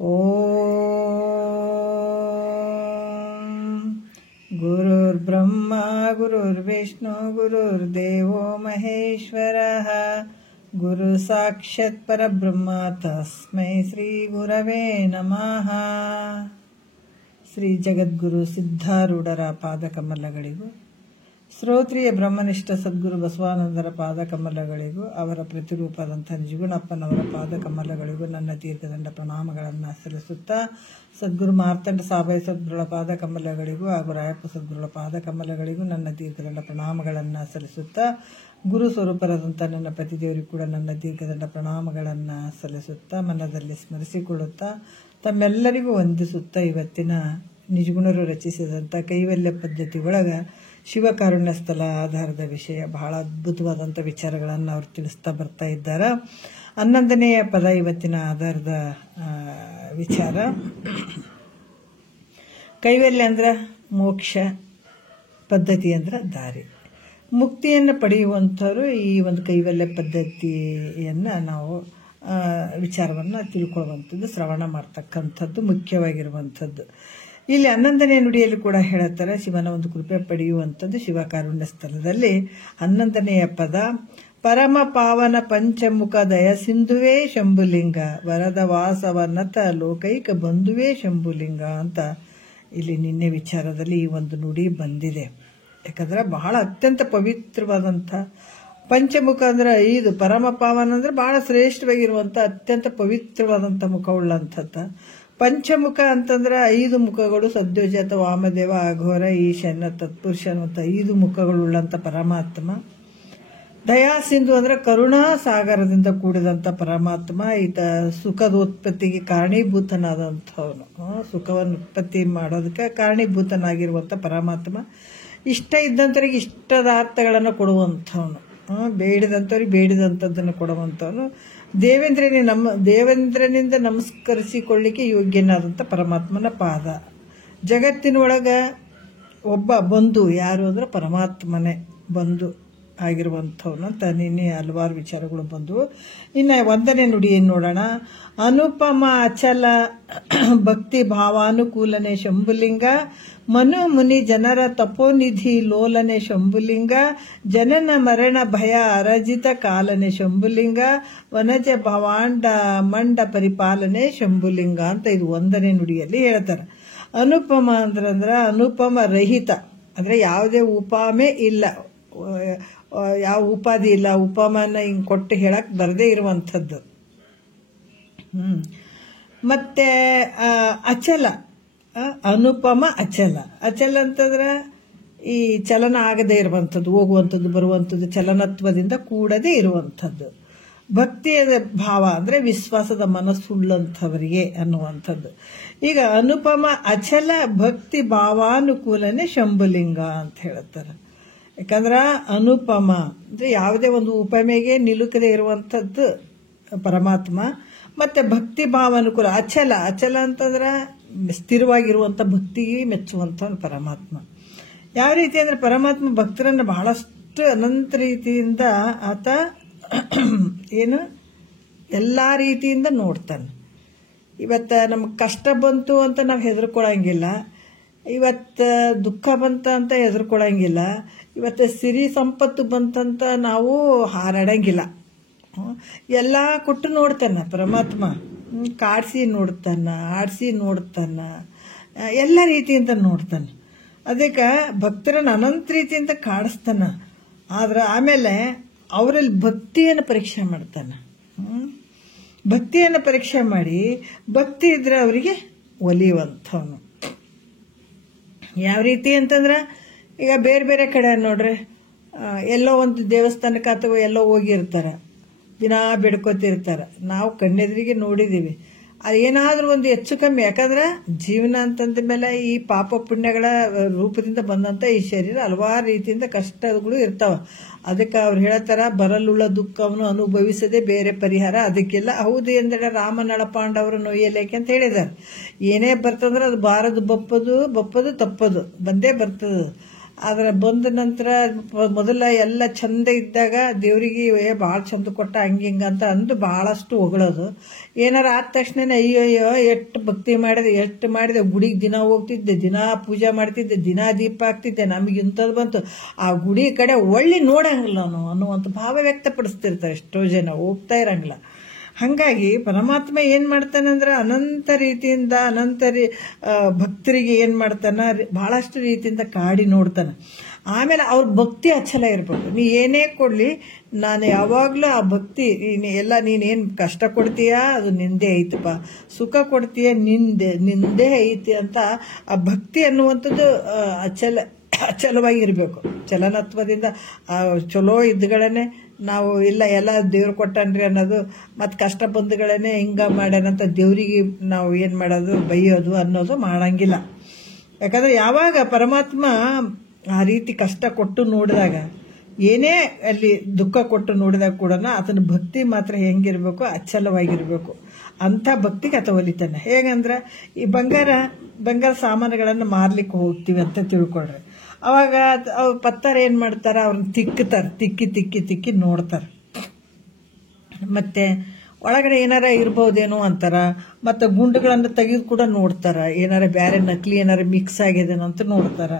ಓಂ ಗುರುರ್ಬ್ರಹ್ಮ ಗುರುರ್ವಿಷ್ಣು ಗುರುರ್ದೇವೋ ಮಹೇಶ್ವರಃ ಗುರು ಸಾಕ್ಷಾತ್ ಪರಬ್ರಹ್ಮ ತಸ್ಮೈ ಶ್ರೀ ಗುರವೇ ನಮಃ. ಶ್ರೀ ಜಗದ್ಗುರು ಸಿದ್ಧಾರೂಢರ ಪಾದಕಮಲಗಳಿಗೂ, ಶ್ರೋತ್ರಿಯ ಬ್ರಹ್ಮನಿಷ್ಠ ಸದ್ಗುರು ಬಸವಾನಂದರ ಪಾದಕಮಲಗಳಿಗೂ, ಅವರ ಪ್ರತಿರೂಪದಂಥ ನಿಜಗುಣಪ್ಪನವರ ಪಾದಕಮಲಗಳಿಗೂ ನನ್ನ ದೀರ್ಘದಂಡ ಪ್ರಣಾಮಗಳನ್ನು ಸಲ್ಲಿಸುತ್ತಾ, ಸದ್ಗುರು ಮಾರ್ತಂಡ ಸಾಬಾಯಿ ಸದ್ಗುರುಳ ಪಾದಕಮಲಗಳಿಗೂ ಹಾಗೂ ರಾಯಪ್ಪ ಸದ್ಗುರುಳ ಪಾದಕಮಲಗಳಿಗೂ ನನ್ನ ದೀರ್ಘದಂಡ ಪ್ರಣಾಮಗಳನ್ನು ಸಲ್ಲಿಸುತ್ತಾ, ಗುರು ಸ್ವರೂಪರಾದಂಥ ನನ್ನ ಪತಿದೇವರಿಗೂ ಕೂಡ ನನ್ನ ದೀರ್ಘದಂಡ ಪ್ರಣಾಮಗಳನ್ನು ಸಲ್ಲಿಸುತ್ತಾ, ಮನದಲ್ಲಿ ಸ್ಮರಿಸಿಕೊಳ್ಳುತ್ತಾ, ತಮ್ಮೆಲ್ಲರಿಗೂ ವಂದಿಸುತ್ತಾ, ಇವತ್ತಿನ ನಿಜಗುಣರು ರಚಿಸಿದಂಥ ಕೈವಲ್ಯ ಪದ್ಧತಿ ಒಳಗೆ ಶಿವಕಾರುಣ್ಯ ಸ್ಥಳ ಆಧಾರದ ವಿಷಯ ಬಹಳ ಅದ್ಭುತವಾದಂಥ ವಿಚಾರಗಳನ್ನು ಅವರು ತಿಳಿಸ್ತಾ ಬರ್ತಾ ಇದ್ದಾರೆ. 11ನೆಯ ಪದ ಇವತ್ತಿನ ಆಧಾರದ ವಿಚಾರ. ಕೈವಲ್ಯ ಅಂದ್ರೆ ಮೋಕ್ಷ, ಪದ್ಧತಿ ಅಂದ್ರೆ ದಾರಿ. ಮುಕ್ತಿಯನ್ನು ಪಡೆಯುವಂಥವ್ರು ಈ ಒಂದು ಕೈವಲ್ಯ ಪದ್ಧತಿಯನ್ನು ನಾವು ವಿಚಾರವನ್ನು ತಿಳ್ಕೊಳ್ಳುವಂಥದ್ದು, ಶ್ರವಣ ಮಾಡ್ತಕ್ಕಂಥದ್ದು ಮುಖ್ಯವಾಗಿರುವಂಥದ್ದು. ಇಲ್ಲಿ 11ನೇ ನುಡಿಯಲ್ಲಿ ಕೂಡ ಹೇಳುತ್ತಾರೆ, ಶಿವನ ಒಂದು ಕೃಪೆ ಪಡೆಯುವಂಥದ್ದು ಶಿವಕಾರುಣ್ಯ ಸ್ಥಳದಲ್ಲಿ. 11ನೆಯ ಪದ, ಪರಮ ಪಾವನ ಪಂಚಮುಖ ದಯ ಸಿಂಧುವೇ ಶಂಭುಲಿಂಗ ವರದ ವಾಸವನತ ಲೋಕೈಕ ಬಂಧುವೇ ಶಂಭುಲಿಂಗ ಅಂತ ಇಲ್ಲಿ ನಿನ್ನೆ ವಿಚಾರದಲ್ಲಿ ಈ ಒಂದು ನುಡಿ ಬಂದಿದೆ. ಯಾಕಂದ್ರೆ ಬಹಳ ಅತ್ಯಂತ ಪವಿತ್ರವಾದಂಥ ಪಂಚಮುಖ ಅಂದ್ರೆ 5, ಪರಮ ಪಾವನ ಅಂದ್ರೆ ಬಹಳ ಶ್ರೇಷ್ಠವಾಗಿರುವಂಥ ಅತ್ಯಂತ ಪವಿತ್ರವಾದಂಥ ಮುಖವುಳ್ಳಂಥದ್ದು. ಪಂಚಮುಖ ಅಂತಂದ್ರೆ 5 ಮುಖಗಳು, ಸದ್ಯೋಜಾತ, ವಾಮದೇವ, ಅಘೋರ, ಈಶಾನ್ಯ, ತತ್ಪುರುಷ ಅಂತ 5 ಮುಖಗಳುಳ್ಳಂಥ ಪರಮಾತ್ಮ. ದಯಾ ಸಿಂಧು ಅಂದ್ರೆ ಕರುಣಾ ಸಾಗರದಿಂದ ಕೂಡಿದಂಥ ಪರಮಾತ್ಮ. ಈತ ಸುಖದೋತ್ಪತ್ತಿಗೆ ಕಾರಣೀಭೂತನಾದಂಥವನು, ಸುಖವನ್ನು ಉತ್ಪತ್ತಿ ಮಾಡೋದಕ್ಕೆ ಕಾರಣೀಭೂತನಾಗಿರುವಂಥ ಪರಮಾತ್ಮ. ಇಷ್ಟ ಇದ್ದಂಥವ್ರಿಗೆ ಇಷ್ಟದಾರ್ಥಗಳನ್ನು ಕೊಡುವಂಥವನು, ಬೇಡಿದಂಥವ್ರಿಗೆ ಬೇಡಿದಂಥದ್ದನ್ನು ಕೊಡುವಂಥವನು. ದೇವೇಂದ್ರನಿಂದ ನಮಸ್ಕರಿಸಿಕೊಳ್ಳಿಕ್ಕೆ ಯೋಗ್ಯನಾದಂಥ ಪರಮಾತ್ಮನ ಪಾದ. ಜಗತ್ತಿನೊಳಗೆ ಒಬ್ಬ ಬಂಧು ಯಾರು ಅಂದ್ರೆ ಪರಮಾತ್ಮನೇ ಬಂಧು ಆಗಿರುವಂಥವನು ಅಂತ ನಿನ್ನೆ ಹಲವಾರು ವಿಚಾರಗಳು ಬಂದವು. ಇನ್ನು 1ನೇ ನುಡಿಯನ್ನು ನೋಡೋಣ. ಅನುಪಮ ಅಚಲ ಭಕ್ತಿ ಭಾವಾನುಕೂಲನೆ ಶಂಭುಲಿಂಗ ಮನು ಮುನಿ ಜನರ ತಪೋನಿಧಿ ಲೋಲನೆ ಶಂಭುಲಿಂಗ ಜನನ ಮರಣ ಭಯ ಅರಜಿತ ಕಾಲನೆ ಶಂಭುಲಿಂಗ ವನಜ ಭವಾಂಡ ಮಂಡ ಪರಿಪಾಲನೆ ಶಂಭುಲಿಂಗ ಅಂತ ಇದು 1ನೇ ನುಡಿಯಲ್ಲಿ ಹೇಳ್ತಾರೆ. ಅನುಪಮ ಅಂದ್ರೆ ಅನುಪಮ ರಹಿತ ಅಂದ್ರೆ ಯಾವುದೇ ಉಪಮೆ ಇಲ್ಲ, ಯಾವ ಉಪಾಧಿ ಇಲ್ಲ, ಉಪಮಾನ ಹಿಂಗೆ ಕೊಟ್ಟು ಹೇಳಕ್ ಬರದೇ ಇರುವಂಥದ್ದು. ಮತ್ತೆ ಅಚಲ, ಅನುಪಮ ಅಚಲ. ಅಚಲ ಅಂತಂದ್ರೆ ಈ ಚಲನ ಆಗದೇ ಇರುವಂಥದ್ದು, ಹೋಗುವಂಥದ್ದು ಬರುವಂಥದ್ದು, ಚಲನತ್ವದಿಂದ ಕೂಡದೇ ಇರುವಂಥದ್ದು. ಭಕ್ತಿಯ ಭಾವ ಅಂದ್ರೆ ವಿಶ್ವಾಸದ ಮನಸ್ಸುಳ್ಳಂಥವರಿಗೆ ಅನ್ನುವಂಥದ್ದು. ಈಗ ಅನುಪಮ ಅಚಲ ಭಕ್ತಿ ಭಾವಾನುಕೂಲನೆ ಶಂಭುಲಿಂಗ ಅಂತ ಹೇಳ್ತಾರೆ. ಯಾಕಂದ್ರೆ ಅನುಪಮ ಅಂದ್ರೆ ಯಾವುದೇ ಒಂದು ಉಪಮೆಗೆ ನಿಲುಕದೆ ಇರುವಂಥದ್ದು ಪರಮಾತ್ಮ. ಮತ್ತೆ ಭಕ್ತಿ ಭಾವಾನುಕೂಲ. ಅಚಲ, ಅಚಲ ಅಂತಂದ್ರೆ ಸ್ಥಿರವಾಗಿರುವಂಥ ಭಕ್ತಿಗೆ ಮೆಚ್ಚುವಂಥ ಪರಮಾತ್ಮ. ಯಾವ ರೀತಿ ಅಂದ್ರೆ ಪರಮಾತ್ಮ ಭಕ್ತರನ್ನು ಬಹಳಷ್ಟು ಅನಂತ ರೀತಿಯಿಂದ ಆತ ಎಲ್ಲಾ ರೀತಿಯಿಂದ ನೋಡ್ತಾನೆ. ಇವತ್ತು ನಮ್ಗೆ ಕಷ್ಟ ಬಂತು ಅಂತ ನಾವು ಹೆದರ್ಕೊಳಂಗಿಲ್ಲ, ಇವತ್ತು ದುಃಖ ಬಂತ ಅಂತ ಹೆದರ್ಕೊಳಂಗಿಲ್ಲ, ಇವತ್ತು ಸಿರಿ ಸಂಪತ್ತು ಬಂತಂತ ನಾವು ಹಾರಾಡಂಗಿಲ್ಲ. ಎಲ್ಲ ಕೊಟ್ಟು ನೋಡ್ತಾನ ಪರಮಾತ್ಮ, ಕಾಡಿಸಿ ನೋಡ್ತಾನ, ಆಡಿಸಿ ನೋಡ್ತಾನ, ಎಲ್ಲ ರೀತಿಯಿಂದ ನೋಡ್ತಾನ. ಅದಕ್ಕೆ ಭಕ್ತರನ್ನು ಅನಂತ ರೀತಿಯಿಂದ ಕಾಡಿಸ್ತಾನ. ಆದ್ರೆ ಆಮೇಲೆ ಅವರಲ್ಲಿ ಭಕ್ತಿಯನ್ನು ಪರೀಕ್ಷೆ ಮಾಡ್ತಾನ. ಭಕ್ತಿಯನ್ನು ಪರೀಕ್ಷೆ ಮಾಡಿ ಭಕ್ತಿ ಇದ್ರೆ ಅವರಿಗೆ ಒಲಿಯುವಂಥವನು. ಯಾವ ರೀತಿ ಅಂತಂದ್ರೆ ಈಗ ಬೇರೆ ಬೇರೆ ಕಡೆ ನೋಡ್ರಿ, ಎಲ್ಲೋ ಒಂದು ದೇವಸ್ಥಾನಕ್ಕೆ ಅಥವಾ ಎಲ್ಲೋ ಹೋಗಿರ್ತಾರೆ, ದಿನ ಬೇಡ್ಕೋತಿರ್ತಾರೆ. ನಾವು ಕಣ್ಣೆದುರಿಗೆ ನೋಡಿದ್ದೀವಿ. ಅದು ಏನಾದರೂ ಒಂದು ಹೆಚ್ಚು ಕಮ್ಮಿ, ಯಾಕಂದ್ರೆ ಜೀವನ ಅಂತಂದ ಮೇಲೆ ಈ ಪಾಪ ಪುಣ್ಯಗಳ ರೂಪದಿಂದ ಬಂದಂಥ ಈ ಶರೀರ ಹಲವಾರು ರೀತಿಯಿಂದ ಕಷ್ಟಗಳು ಇರ್ತಾವ. ಅದಕ್ಕೆ ಅವ್ರು ಹೇಳ್ತಾರ, ಬರಲುಳ್ಳ ದುಃಖವನ್ನು ಅನುಭವಿಸದೆ ಬೇರೆ ಪರಿಹಾರ ಅದಕ್ಕೆಲ್ಲ. ಹೌದು ಎಂದರೆ ರಾಮನಳ ಪಾಂಡವರು ನೋಯ್ಯಲೇಕೆ ಅಂತ ಹೇಳಿದ್ದಾರೆ. ಏನೇ ಬರ್ತಂದ್ರೆ ಅದು ಬಾರದು ಬಪ್ಪದು ತಪ್ಪದು ಬಂದೇ ಬರ್ತದೆ. ಆದ್ರೆ ಬಂದ ನಂತರ ಮೊದಲ ಎಲ್ಲ ಚಂದ ಇದ್ದಾಗ ದೇವರಿಗೆ ಭಾಳ ಚಂದ ಕೊಟ್ಟ ಹಂಗಿಂಗ ಅಂತ ಅಂದು ಭಾಳಷ್ಟು ಹೊಗಳೋದು. ಏನಾರ ಆದ ತಕ್ಷಣ ಅಯ್ಯೋ ಎಷ್ಟು ಭಕ್ತಿ ಮಾಡಿದೆ ಗುಡಿಗೆ ದಿನ ಹೋಗ್ತಿದ್ದೆ, ದಿನ ಪೂಜೆ ಮಾಡ್ತಿದ್ದೆ, ದಿನ ದೀಪ ಹಾಕ್ತಿದ್ದೆ, ನಮಗೆ ಇಂಥದ್ದು ಬಂತು, ಆ ಗುಡಿ ಕಡೆ ಒಳ್ಳೆ ನೋಡಂಗಿಲ್ಲ ಅನ್ನುವಂಥ ಭಾವ ವ್ಯಕ್ತಪಡಿಸ್ತಿರ್ತಾರೆ ಎಷ್ಟೋ ಜನ, ಹೋಗ್ತಾ ಇರಂಗಿಲ್ಲ. ಹಾಗಾಗಿ ಪರಮಾತ್ಮ ಏನು ಮಾಡ್ತಾನಂದ್ರೆ ಅನಂತ ರೀತಿಯಿಂದ ಭಕ್ತರಿಗೆ ಏನು ಮಾಡ್ತಾನ ಭಾಳಷ್ಟು ರೀತಿಯಿಂದ ಕಾಡಿ ನೋಡ್ತಾನೆ. ಆಮೇಲೆ ಅವ್ರ ಭಕ್ತಿ ಅಚಲ ಇರ್ಬೇಕು. ನೀ ಏನೇ ಕೊಡಲಿ, ನಾನು ಯಾವಾಗಲೂ ಆ ಭಕ್ತಿ ಎಲ್ಲ ನೀನೇನು ಕಷ್ಟ ಕೊಡ್ತೀಯಾ ಅದು ನಿಂದೆ ಐತಪ್ಪ, ಸುಖ ಕೊಡ್ತೀಯ ನಿಂದೇ ಐತಿ ಅಂತ ಆ ಭಕ್ತಿ ಅನ್ನುವಂಥದ್ದು ಅಚಲವಾಗಿರ್ಬೇಕು. ಚಲನತ್ವದಿಂದ ಚಲೋ ಇದ್ಗಳನ್ನೇ ನಾವು ಇಲ್ಲ ಎಲ್ಲ ದೇವ್ರು ಕೊಟ್ಟನ್ರಿ ಅನ್ನೋದು, ಮತ್ತು ಕಷ್ಟ ಬಂಧುಗಳನ್ನೇ ಹಿಂಗ ಮಾಡ್ಯಾನಂತ ದೇವ್ರಿಗೆ ನಾವು ಏನು ಮಾಡೋದು ಬೈಯೋದು ಅನ್ನೋದು ಮಾಡಂಗಿಲ್ಲ. ಯಾಕಂದ್ರೆ ಯಾವಾಗ ಪರಮಾತ್ಮ ಆ ರೀತಿ ಕಷ್ಟ ಕೊಟ್ಟು ನೋಡಿದಾಗ, ಏನೇ ಅಲ್ಲಿ ದುಃಖ ಕೊಟ್ಟು ನೋಡಿದಾಗ ಕೂಡ ಆತನ ಭಕ್ತಿ ಮಾತ್ರ ಹೆಂಗಿರ್ಬೇಕು, ಅಚ್ಚಲವಾಗಿರ್ಬೇಕು. ಅಂಥ ಭಕ್ತಿಗೆ ಆತ ಒಲಿತಾನೆ. ಹೇಗಂದ್ರೆ ಈ ಬಂಗಾರ ಸಾಮಾನುಗಳನ್ನು ಮಾರ್ಲಿಕ್ಕೆ ಹೋಗ್ತೀವಿ ಅಂತ ತಿಳ್ಕೊಳ್ರಿ. ಅವಾಗ ಅವ್ರ ಪತ್ತಾರ ಏನು ಮಾಡ್ತಾರ, ಅವ್ರನ್ನ ತಿಕ್ಕಿ ನೋಡ್ತಾರೆ. ಮತ್ತೆ ಒಳಗಡೆ ಏನಾರ ಇರ್ಬೋದೇನೋ ಅಂತಾರ. ಮತ್ತು ಗುಂಡುಗಳನ್ನು ತೆಗೆದು ಕೂಡ ನೋಡ್ತಾರ, ಏನಾರ ಬೇರೆ ನಕಲಿ ಏನಾರ ಮಿಕ್ಸ್ ಆಗಿದೇನೋ ಅಂತ ನೋಡ್ತಾರ.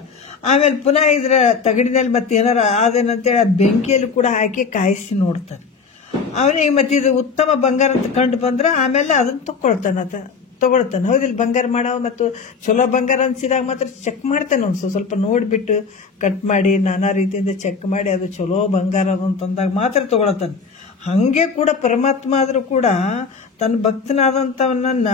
ಆಮೇಲೆ ಪುನಃ ಇದ್ರ ತಗಡಿನಲ್ಲಿ ಮತ್ತೆ ಏನಾರ ಆದೇನಂತೇಳಿ ಬೆಂಕಿಯಲ್ಲಿ ಕೂಡ ಹಾಕಿ ಕಾಯಿಸಿ ನೋಡ್ತಾನೆ. ಅವನಿಗೆ ಮತ್ತೆ ಇದು ಉತ್ತಮ ಬಂಗಾರ ಅಂತ ಕಂಡು ಬಂದ್ರೆ ಆಮೇಲೆ ಅದನ್ನ ತಗೊಳ್ತಾನೆ. ಹೌದಿಲ್ಲ, ಬಂಗಾರ ಮಾಡೋ ಮತ್ತು ಚಲೋ ಬಂಗಾರ ಅನ್ಸಿದಾಗ ಮಾತ್ರ ಚೆಕ್ ಮಾಡ್ತಾನೆ. ಸ್ವಲ್ಪ ನೋಡಿಬಿಟ್ಟು ಕಟ್ ಮಾಡಿ ನಾನಾ ರೀತಿಯಿಂದ ಚೆಕ್ ಮಾಡಿ ಅದು ಚಲೋ ಬಂಗಾರ ಅಂತಂದಾಗ ಮಾತ್ರ ತಗೊಳತಾನೆ. ಹಾಗೆ ಕೂಡ ಪರಮಾತ್ಮ ಆದರೂ ಕೂಡ ತನ್ನ ಭಕ್ತನಾದಂಥವನ್ನ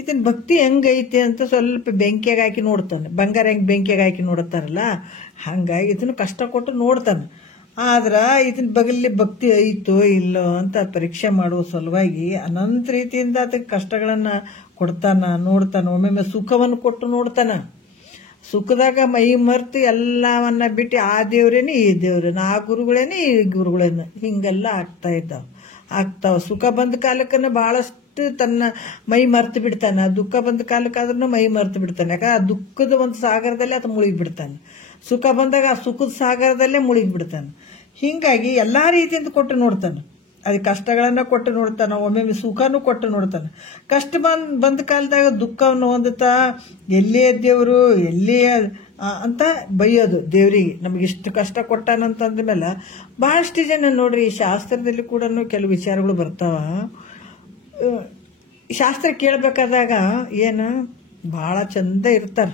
ಇದನ್ನ ಭಕ್ತಿ ಹೆಂಗೈತೆ ಅಂತ ಸ್ವಲ್ಪ ಬೆಂಕಿಯಾಗಿ ಹಾಕಿ ನೋಡ್ತಾನೆ. ಬಂಗಾರ ಹೆಂಗೆ ಬೆಂಕಿಯಾಗಿ ಹಾಕಿ ನೋಡ್ತಾರಲ್ಲ ಹಂಗಾಗಿ ಇದನ್ನು ಕಷ್ಟ ಕೊಟ್ಟು ನೋಡ್ತಾನೆ. ಆದ್ರೆ ಇದನ್ನ ಬಗಲಿ ಭಕ್ತಿ ಐತೋ ಇಲ್ಲೋ ಅಂತ ಪರೀಕ್ಷೆ ಮಾಡುವ ಸಲುವಾಗಿ ಅನಂತ ರೀತಿಯಿಂದ ಅದಕ್ಕೆ ಕಷ್ಟಗಳನ್ನ ನೋಡ್ತಾನ. ಒಮ್ಮೊಮ್ಮೆ ಸುಖವನ್ನು ಕೊಟ್ಟು ನೋಡ್ತಾನ. ಸುಖದಾಗ ಮೈ ಮರ್ತು ಎಲ್ಲವನ್ನ ಬಿಟ್ಟು ಆ ದೇವ್ರೇನೆ ಈ ದೇವ್ರೇನೆ, ಆ ಗುರುಗಳೇನೆ ಈ ಗುರುಗಳೇನೆ ಹಿಂಗೆಲ್ಲ ಆಗ್ತಾವ. ಸುಖ ಬಂದ ಕಾಲಕ್ಕನ ಬಹಳಷ್ಟು ತನ್ನ ಮೈ ಮರ್ತು ಬಿಡ್ತಾನೆ. ದುಃಖ ಬಂದ ಕಾಲಕ್ಕಾದ್ರೂ ಮೈ ಮರ್ತು ಬಿಡ್ತಾನೆ. ಯಾಕಂದ್ರೆ ಆ ದುಃಖದ ಒಂದು ಸಾಗರದಲ್ಲಿ ಆತ ಮುಳುಗಿ ಬಿಡ್ತಾನೆ. ಸುಖ ಬಂದಾಗ ಆ ಸುಖದ ಸಾಗರದಲ್ಲೇ ಮುಳುಗಿ ಬಿಡ್ತಾನೆ. ಹಿಂಗಾಗಿ ಎಲ್ಲಾ ರೀತಿಯಿಂದ ಕೊಟ್ಟು ನೋಡ್ತಾನೆ. ಅದಕ್ಕೆ ಕಷ್ಟಗಳನ್ನ ಕೊಟ್ಟು ನೋಡ್ತಾನೆ, ಒಮ್ಮೊಮ್ಮೆ ಸುಖನೂ ಕೊಟ್ಟು ನೋಡ್ತಾನೆ. ಕಷ್ಟ ಬಂದ ಕಾಲದಾಗ ದುಃಖವನ್ನು ಹೊಂದುತ್ತಾ ಎಲ್ಲಿಯೇ ದೇವರು ಎಲ್ಲಿಯೇ ಅಂತ ಬೈಯೋದು ದೇವ್ರಿಗೆ, ನಮಗಿಷ್ಟು ಕಷ್ಟ ಕೊಟ್ಟಾನಂತಂದ ಮೇಲೆ ಬಹಳಷ್ಟು ಜನ ನೋಡ್ರಿ ಈ ಶಾಸ್ತ್ರದಲ್ಲಿ ಕೂಡ ಕೆಲವು ವಿಚಾರಗಳು ಬರ್ತಾವ. ಶಾಸ್ತ್ರ ಕೇಳಬೇಕಾದಾಗ ಏನು ಭಾಳ ಚಂದ ಇರ್ತಾರ,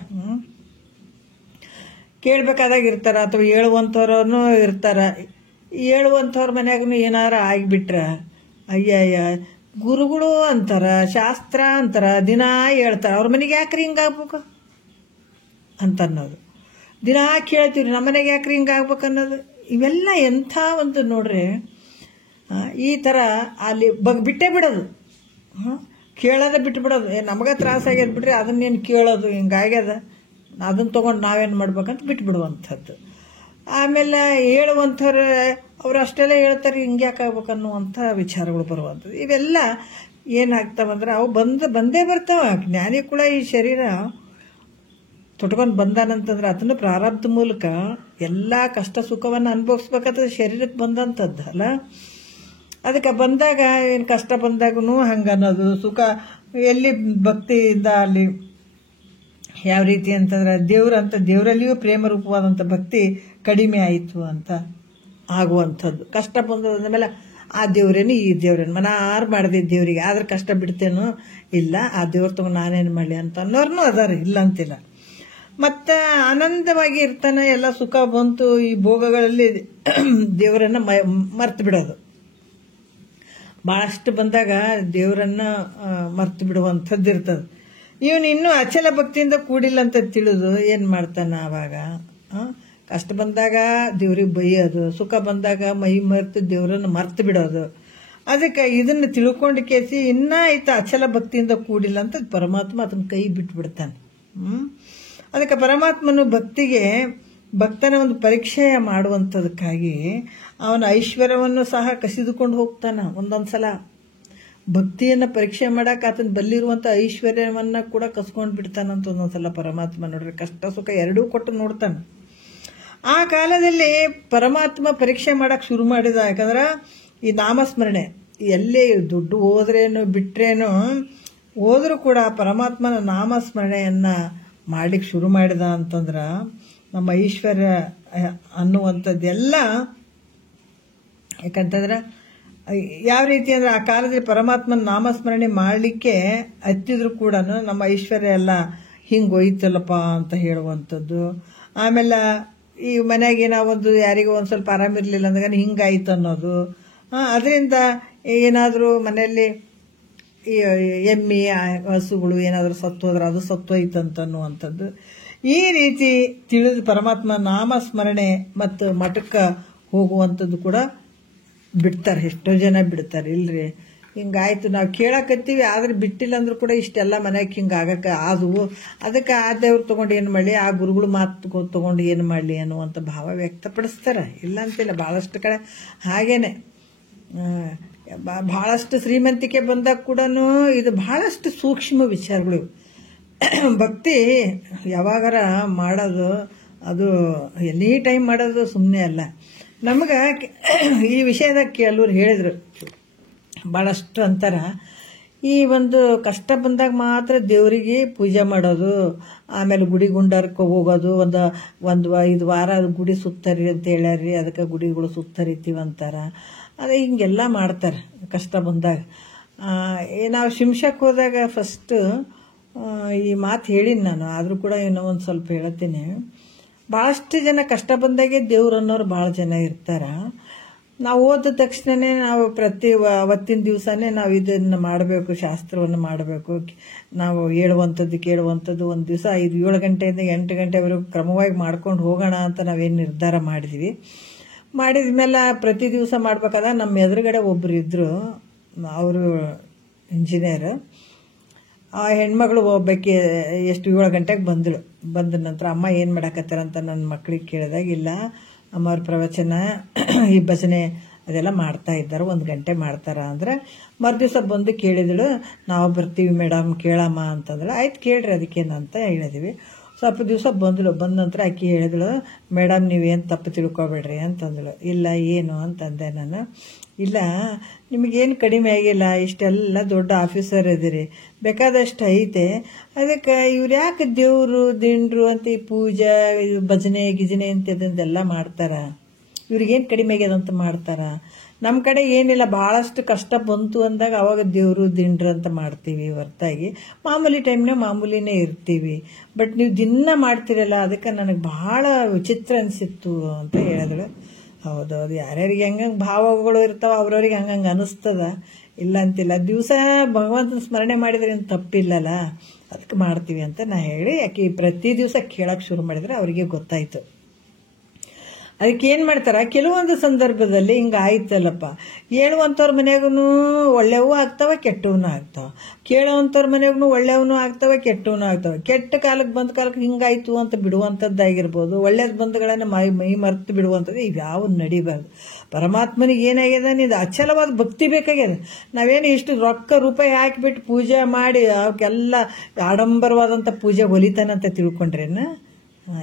ಕೇಳಬೇಕಾದಾಗ ಇರ್ತಾರ, ಅಥವಾ ಹೇಳುವಂಥವ್ರೂ ಇರ್ತಾರ. ಹೇಳುವಂಥವ್ರ ಮನ್ಯಾಗೂ ಏನಾರ ಆಗಿಬಿಟ್ರ ಅಯ್ಯಯ್ಯ ಗುರುಗಳು ಅಂತಾರ, ಶಾಸ್ತ್ರ ಅಂತಾರ, ದಿನಾ ಹೇಳ್ತಾರ, ಅವ್ರ ಮನೆಗೆ ಯಾಕ್ರಿ ಹಿಂಗಾಗ್ಬೇಕು ಅಂತ ಅನ್ನೋದು. ದಿನಾ ಕೇಳ್ತೀವಿ ನಮ್ಮ ಮನೆಗೆ ಯಾಕ್ರಿ ಹಿಂಗಾಗ್ಬೇಕು ಅನ್ನೋದು. ಇವೆಲ್ಲ ಎಂಥ ಒಂದು ನೋಡ್ರಿ ಈ ಥರ ಅಲ್ಲಿ ಬಿಟ್ಟೇ ಬಿಡೋದು, ಕೇಳೋದ ಬಿಟ್ಟು ಬಿಡೋದು. ನಮಗೆ ತ್ರಾಸಾಗ್ಯದ ಬಿಡ್ರಿ ಅದನ್ನೇನು ಕೇಳೋದು ಹಿಂಗಾಗ್ಯದ ಅದನ್ನ ತೊಗೊಂಡು ನಾವೇನು ಮಾಡ್ಬೇಕಂತ ಬಿಟ್ಬಿಡುವಂಥದ್ದು. ಆಮೇಲೆ ಹೇಳುವಂಥವ್ರು ಅವ್ರು ಅಷ್ಟೆಲ್ಲ ಹೇಳ್ತಾರೆ, ಹಿಂಗೆ ಯಾಕೆ ಆಗ್ಬೇಕನ್ನುವಂಥ ವಿಚಾರಗಳು ಬರುವಂಥದ್ದು. ಇವೆಲ್ಲ ಏನಾಗ್ತಾವಂದ್ರೆ ಅವು ಬಂದೇ ಬರ್ತಾವ. ಜ್ಞಾನಿ ಕೂಡ ಈ ಶರೀರ ತೊಟ್ಕೊಂಡು ಬಂದಾನಂತಂದ್ರೆ ಅದನ್ನು ಪ್ರಾರಬ್ಧ ಮೂಲಕ ಎಲ್ಲ ಕಷ್ಟ ಸುಖವನ್ನು ಅನುಭವಿಸ್ಬೇಕಾದ್ರೆ ಶರೀರಕ್ಕೆ ಬಂದಂಥದ್ದು ಅಲ್ಲ. ಅದಕ್ಕೆ ಬಂದಾಗ ಏನು ಕಷ್ಟ ಬಂದಾಗೂ ಹಂಗೆ ಅನ್ನೋದು, ಸುಖ ಎಲ್ಲಿ ಭಕ್ತಿಯಿಂದ ಅಲ್ಲಿ ಯಾವ ರೀತಿ ಅಂತಂದ್ರೆ ದೇವರಲ್ಲಿಯೂ ಪ್ರೇಮ ರೂಪವಾದಂಥ ಭಕ್ತಿ ಕಡಿಮೆ ಆಯಿತು ಅಂತ ಆಗುವಂಥದ್ದು. ಕಷ್ಟ ಬಂದ ಮೇಲೆ ಆ ದೇವ್ರೇನು ಈ ದೇವ್ರೇನು ಮನಾರು ಮಾಡಿದೆ ದೇವ್ರಿಗೆ, ಆದ್ರೆ ಕಷ್ಟ ಬಿಡ್ತೇನೋ ಇಲ್ಲ, ಆ ದೇವ್ರ ತಗೊಂಡು ನಾನೇನು ಮಾಡಲಿ ಅಂತ ಅನ್ನೋರ್ನು ಅದಾರ, ಇಲ್ಲ ಅಂತಿಲ್ಲ. ಮತ್ತು ಆನಂದವಾಗಿ ಇರ್ತಾನೆ. ಎಲ್ಲ ಸುಖ ಬಂತು ಈ ಭೋಗಗಳಲ್ಲಿ ದೇವರನ್ನ ಮರ್ತು ಬಿಡೋದು. ಭಾಳಷ್ಟು ಬಂದಾಗ ದೇವರನ್ನ ಮರ್ತು ಬಿಡುವಂಥದ್ದು ಇರ್ತದೆ. ಇವನು ಇನ್ನೂ ಅಚಲ ಭಕ್ತಿಯಿಂದ ಕೂಡಿಲ್ಲ ಅಂತ ತಿಳಿದು ಏನು ಮಾಡ್ತಾನೆ, ಆವಾಗ ಕಷ್ಟ ಬಂದಾಗ ದೇವ್ರಿಗೆ ಬೈಯೋದು, ಸುಖ ಬಂದಾಗ ಮೈ ಮರೆತು ದೇವರನ್ನು ಮರ್ತು ಬಿಡೋದು. ಅದಕ್ಕೆ ಇದನ್ನು ತಿಳ್ಕೊಂಡು ಕೇಸಿ ಇನ್ನೂ ಅಚಲ ಭಕ್ತಿಯಿಂದ ಕೂಡಿಲ್ಲ ಅಂತ ಪರಮಾತ್ಮ ಅದನ್ನ ಕೈ ಬಿಟ್ಬಿಡ್ತಾನೆ. ಅದಕ್ಕೆ ಪರಮಾತ್ಮನು ಭಕ್ತನ ಒಂದು ಪರಿಚಯ ಮಾಡುವಂಥದಕ್ಕಾಗಿ ಅವನ ಐಶ್ವರ್ಯವನ್ನು ಸಹ ಕಸಿದುಕೊಂಡು ಹೋಗ್ತಾನೆ. ಒಂದೊಂದ್ಸಲ ಭಕ್ತಿಯನ್ನು ಪರೀಕ್ಷೆ ಮಾಡಕ್ಕೆ ಆತನ ಬಲ್ಲಿರುವಂಥ ಐಶ್ವರ್ಯವನ್ನ ಕೂಡ ಕಸ್ಕೊಂಡು ಬಿಡ್ತಾನಂತ ಒಂದೊಂದ್ಸಲ ಪರಮಾತ್ಮ. ನೋಡ್ರಿ, ಕಷ್ಟ ಸುಖ ಎರಡೂ ಕೊಟ್ಟು ನೋಡ್ತಾನೆ. ಆ ಕಾಲದಲ್ಲಿ ಪರಮಾತ್ಮ ಪರೀಕ್ಷೆ ಮಾಡಕ್ಕೆ ಶುರು ಮಾಡಿದ. ಯಾಕಂದ್ರೆ ಈ ನಾಮಸ್ಮರಣೆ ಎಲ್ಲೇ ದುಡ್ಡು ಹೋದ್ರೇನು ಬಿಟ್ರೇನು ಹೋದ್ರೂ ಕೂಡ ಪರಮಾತ್ಮನ ನಾಮಸ್ಮರಣೆಯನ್ನು ಮಾಡ್ಲಿಕ್ಕೆ ಶುರು ಮಾಡಿದ ಅಂತಂದ್ರೆ ನಮ್ಮ ಐಶ್ವರ್ಯ ಅನ್ನುವಂಥದ್ದೆಲ್ಲ. ಯಾಕಂತಂದ್ರೆ ಯಾವ ರೀತಿ ಅಂದ್ರೆ ಆ ಕಾಲದಲ್ಲಿ ಪರಮಾತ್ಮನ ನಾಮಸ್ಮರಣೆ ಮಾಡಲಿಕ್ಕೆ ಹತ್ತಿದ್ರು ಕೂಡ ನಮ್ಮ ಐಶ್ವರ್ಯ ಎಲ್ಲ ಹಿಂಗೆ ಹೋಯ್ತಲ್ಲಪ್ಪ ಅಂತ ಹೇಳುವಂಥದ್ದು. ಆಮೇಲೆ ಈ ಮನೆಯಾಗ ನಾವೊಂದು ಯಾರಿಗೂ ಒಂದು ಸ್ವಲ್ಪ ಆರಾಮಿರಲಿಲ್ಲ ಅಂದಾಗ ಹಿಂಗಾಯ್ತು ಅನ್ನೋದು. ಅದರಿಂದ ಏನಾದರೂ ಮನೆಯಲ್ಲಿ ಈ ಎಮ್ಮೆ ಹಸುಗಳು ಏನಾದರೂ ಸತ್ತು ಹೋದ್ರೆ ಅದು ಸತ್ತೋಯ್ತಂತ ಅನ್ನುವಂಥದ್ದು. ಈ ರೀತಿ ತಿಳಿದು ಪರಮಾತ್ಮ ನಾಮಸ್ಮರಣೆ ಮತ್ತು ಮಠಕ್ಕೆ ಹೋಗುವಂಥದ್ದು ಕೂಡ ಬಿಡ್ತಾರೆ. ಎಷ್ಟೋ ಜನ ಬಿಡ್ತಾರೆ. ಇಲ್ರಿ ಹಿಂಗಾಯ್ತು ನಾವು ಕೇಳಕತ್ತೀವಿ ಆದ್ರೆ ಬಿಟ್ಟಿಲ್ಲ ಅಂದ್ರೂ ಕೂಡ ಇಷ್ಟೆಲ್ಲ ಮನೆಗೆ ಹಿಂಗೆ ಆಗಕ್ಕೆ ಆದವು, ಅದಕ್ಕೆ ಆ ದೇವ್ರು ತೊಗೊಂಡು ಏನು ಮಾಡಲಿ, ಆ ಗುರುಗಳು ಮಾತು ತೊಗೊಂಡು ಏನು ಮಾಡಲಿ ಅನ್ನುವಂಥ ಭಾವ ವ್ಯಕ್ತಪಡಿಸ್ತಾರೆ. ಇಲ್ಲ ಅಂತಿಲ್ಲ, ಭಾಳಷ್ಟು ಕಡೆ ಹಾಗೇನೆ. ಭಾಳಷ್ಟು ಶ್ರೀಮಂತಿಕೆ ಬಂದಾಗ ಕೂಡ ಇದು ಭಾಳಷ್ಟು ಸೂಕ್ಷ್ಮ ವಿಚಾರಗಳು. ಭಕ್ತಿ ಯಾವಾಗಾರ ಮಾಡೋದು ಅದು ಎನಿ ಟೈಮ್ ಮಾಡೋದು ಸುಮ್ಮನೆ ಅಲ್ಲ. ನಮಗೆ ಈ ವಿಷಯದಾಗ ಕೆಲವ್ರು ಹೇಳಿದರು ಭಾಳಷ್ಟು ಅಂತಾರ, ಈ ಒಂದು ಕಷ್ಟ ಬಂದಾಗ ಮಾತ್ರ ದೇವರಿಗೆ ಪೂಜೆ ಮಾಡೋದು, ಆಮೇಲೆ ಗುಡಿ ಗುಂಡಾರಕ್ಕೆ ಹೋಗೋದು, ಒಂದು 5 ವಾರ ಗುಡಿ ಸುತ್ತರಿ ಅಂತ ಹೇಳ್ಯಾರ್ರಿ, ಅದಕ್ಕೆ ಗುಡಿಗಳು ಸುತ್ತರಿತೀವಿ ಅಂತಾರ. ಅದೇ ಹಿಂಗೆಲ್ಲ ಮಾಡ್ತಾರೆ ಕಷ್ಟ ಬಂದಾಗ. ನಾವು ಶಿಮ್ಶಕ್ಕೆ ಹೋದಾಗ ಫಸ್ಟು ಈ ಮಾತು ಹೇಳೀನಿ ನಾನು, ಆದರೂ ಕೂಡ ಇನ್ನೂ ಒಂದು ಸ್ವಲ್ಪ ಹೇಳ್ತೀನಿ. ಭಾಳಷ್ಟು ಜನ ಕಷ್ಟ ಬಂದಾಗೆ ದೇವ್ರು ಅನ್ನೋರು ಭಾಳ ಜನ ಇರ್ತಾರ. ನಾವು ಓದಿದ ತಕ್ಷಣನೇ ನಾವು ಅವತ್ತಿನ ದಿವಸನೇ ನಾವು ಇದನ್ನು ಮಾಡಬೇಕು, ಶಾಸ್ತ್ರವನ್ನು ಮಾಡಬೇಕು, ನಾವು ಹೇಳುವಂಥದ್ದು ಕೇಳುವಂಥದ್ದು ಒಂದು ದಿವಸ 5-7 ಗಂಟೆಯಿಂದ 8 ಗಂಟೆವರೆಗೂ ಕ್ರಮವಾಗಿ ಮಾಡ್ಕೊಂಡು ಹೋಗೋಣ ಅಂತ ನಾವೇನು ನಿರ್ಧಾರ ಮಾಡಿದ್ವಿ. ಮಾಡಿದ್ಮೇಲೆ ಪ್ರತಿ ದಿವಸ ಮಾಡ್ಬೇಕಾದಾಗ ನಮ್ಮ ಎದುರುಗಡೆ ಒಬ್ಬರು ಇದ್ದರು, ಅವರು ಇಂಜಿನಿಯರ್. ಆ ಹೆಣ್ಮಗಳು ಒಬ್ಬಕ್ಕೆ ಎಷ್ಟು 7 ಗಂಟೆಗೆ ಬಂದಳು. ಬಂದ ನಂತರ ಅಮ್ಮ ಏನು ಮಾಡಕತ್ತಾರಂತ ನನ್ನ ಮಕ್ಕಳಿಗೆ ಕೇಳಿದಾಗ, ಇಲ್ಲ ಅಮ್ಮ ಅವ್ರ ಪ್ರವಚನ ಈ ಭಜನೆ ಅದೆಲ್ಲ ಮಾಡ್ತಾ ಇದ್ದಾರೆ, 1 ಗಂಟೆ ಮಾಡ್ತಾರ ಅಂದ್ರೆ ಮರುದಿವಸ ಬಂದು ಕೇಳಿದಳು, ನಾವು ಬರ್ತೀವಿ ಮೇಡಮ್ ಕೇಳಮ್ಮ ಅಂತಂದಳು. ಆಯ್ತು ಕೇಳ್ರಿ ಅದಕ್ಕೇನಂತ ಹೇಳಿದ್ವಿ. ಸ್ವಲ್ಪ ದಿವಸ ಬಂದಳು. ಬಂದ ನಂತರ ಆಕೆ ಹೇಳಿದಳು, ಮೇಡಮ್ ನೀವೇನು ತಪ್ಪು ತಿಳ್ಕೊಬೇಡ್ರಿ ಅಂತಂದಳು. ಇಲ್ಲ ಏನು ಅಂತಂದೆ ನಾನು. ಇಲ್ಲ ನಿಮಗೇನು ಕಡಿಮೆ ಆಗಿಲ್ಲ, ಇಷ್ಟೆಲ್ಲ ದೊಡ್ಡ ಆಫೀಸರ್ ಇದ್ದೀರಿ, ಬೇಕಾದಷ್ಟು ಐತೆ, ಅದಕ್ಕೆ ಇವ್ರು ಯಾಕೆ ದೇವರು ದಿಂಡ್ರು ಅಂತ ಈ ಪೂಜೆ ಭಜನೆ ಗಿಜನೆ ಅಂತೆಲ್ಲ ಮಾಡ್ತಾರ, ಇವ್ರಿಗೇನು ಕಡಿಮೆ ಆಗ್ಯದಂತ ಮಾಡ್ತಾರ. ನಮ್ಮ ಕಡೆ ಏನಿಲ್ಲ, ಭಾಳಷ್ಟು ಕಷ್ಟ ಬಂತು ಅಂದಾಗ ಅವಾಗ ದೇವರು ದಿಂಡ್ರು ಅಂತ ಮಾಡ್ತೀವಿ ಹೊರತಾಗಿ ಮಾಮೂಲಿ ಟೈಮ್ನಾಗ ಮಾಮೂಲಿನೇ ಇರ್ತೀವಿ. ಬಟ್ ನೀವು ದಿನ ಮಾಡ್ತೀರಲ್ಲ ಅದಕ್ಕೆ ನನಗೆ ಭಾಳ ವಿಚಿತ್ರ ಅನಿಸಿತ್ತು ಅಂತ ಹೇಳಿದಳು. ಹೌದೌದು, ಯಾರ್ಯಾರಿಗೆ ಹೆಂಗಂಗೆ ಭಾವಗಳು ಇರ್ತಾವ ಅವ್ರವ್ರಿಗೆ ಹಂಗಂಗೆ ಅನಿಸ್ತದ, ಇಲ್ಲ ಅಂತಿಲ್ಲ. ದಿವಸ ಭಗವಂತನ ಸ್ಮರಣೆ ಮಾಡಿದ್ರೆ ಏನು ತಪ್ಪಿಲ್ಲಲ್ಲ, ಅದಕ್ಕೆ ಮಾಡ್ತೀವಿ ಅಂತ ನಾ ಹೇಳಿ ಯಾಕೆ ಪ್ರತಿ ದಿವಸ ಕೇಳೋಕೆ ಶುರು ಮಾಡಿದ್ರೆ ಅವರಿಗೆ ಗೊತ್ತಾಯ್ತು. ಅದಕ್ಕೆ ಏನು ಮಾಡ್ತಾರ, ಕೆಲವೊಂದು ಸಂದರ್ಭದಲ್ಲಿ ಹಿಂಗೆ ಆಯ್ತಲ್ಲಪ್ಪ, ಹೇಳುವಂಥವ್ರ ಮನೆಗೂ ಒಳ್ಳೆವೂ ಆಗ್ತಾವೆ ಕೆಟ್ಟವೂ ಆಗ್ತಾವೆ, ಕೇಳೋವಂಥವ್ರ ಮನೆಗೂ ಒಳ್ಳೆವೂ ಆಗ್ತಾವೆ ಕೆಟ್ಟವೂ ಆಗ್ತಾವೆ. ಕೆಟ್ಟ ಕಾಲಕ್ಕೆ ಬಂದ ಕಾಲಕ್ಕೆ ಹಿಂಗಾಯ್ತು ಅಂತ ಬಿಡುವಂಥದ್ದಾಗಿರ್ಬೋದು, ಒಳ್ಳೇದು ಬಂದಗಳನ್ನು ಮೈ ಮರೆತು ಬಿಡುವಂಥದ್ದು, ಇವ್ಯಾವ ನಡಿಬಾರ್ದು. ಪರಮಾತ್ಮನಿಗೆ ಏನಾಗ್ಯದ, ಇದು ಅಚಲವಾದ ಭಕ್ತಿ ಬೇಕಾಗ್ಯದ. ನಾವೇನು ಇಷ್ಟು ರೂಪಾಯಿ ಹಾಕಿಬಿಟ್ಟು ಪೂಜೆ ಮಾಡಿ ಅವಕ್ಕೆಲ್ಲ ಆಡಂಬರವಾದಂಥ ಪೂಜೆ ಹೊಲಿತಾನಂತ ತಿಳ್ಕೊಂಡ್ರೇನ,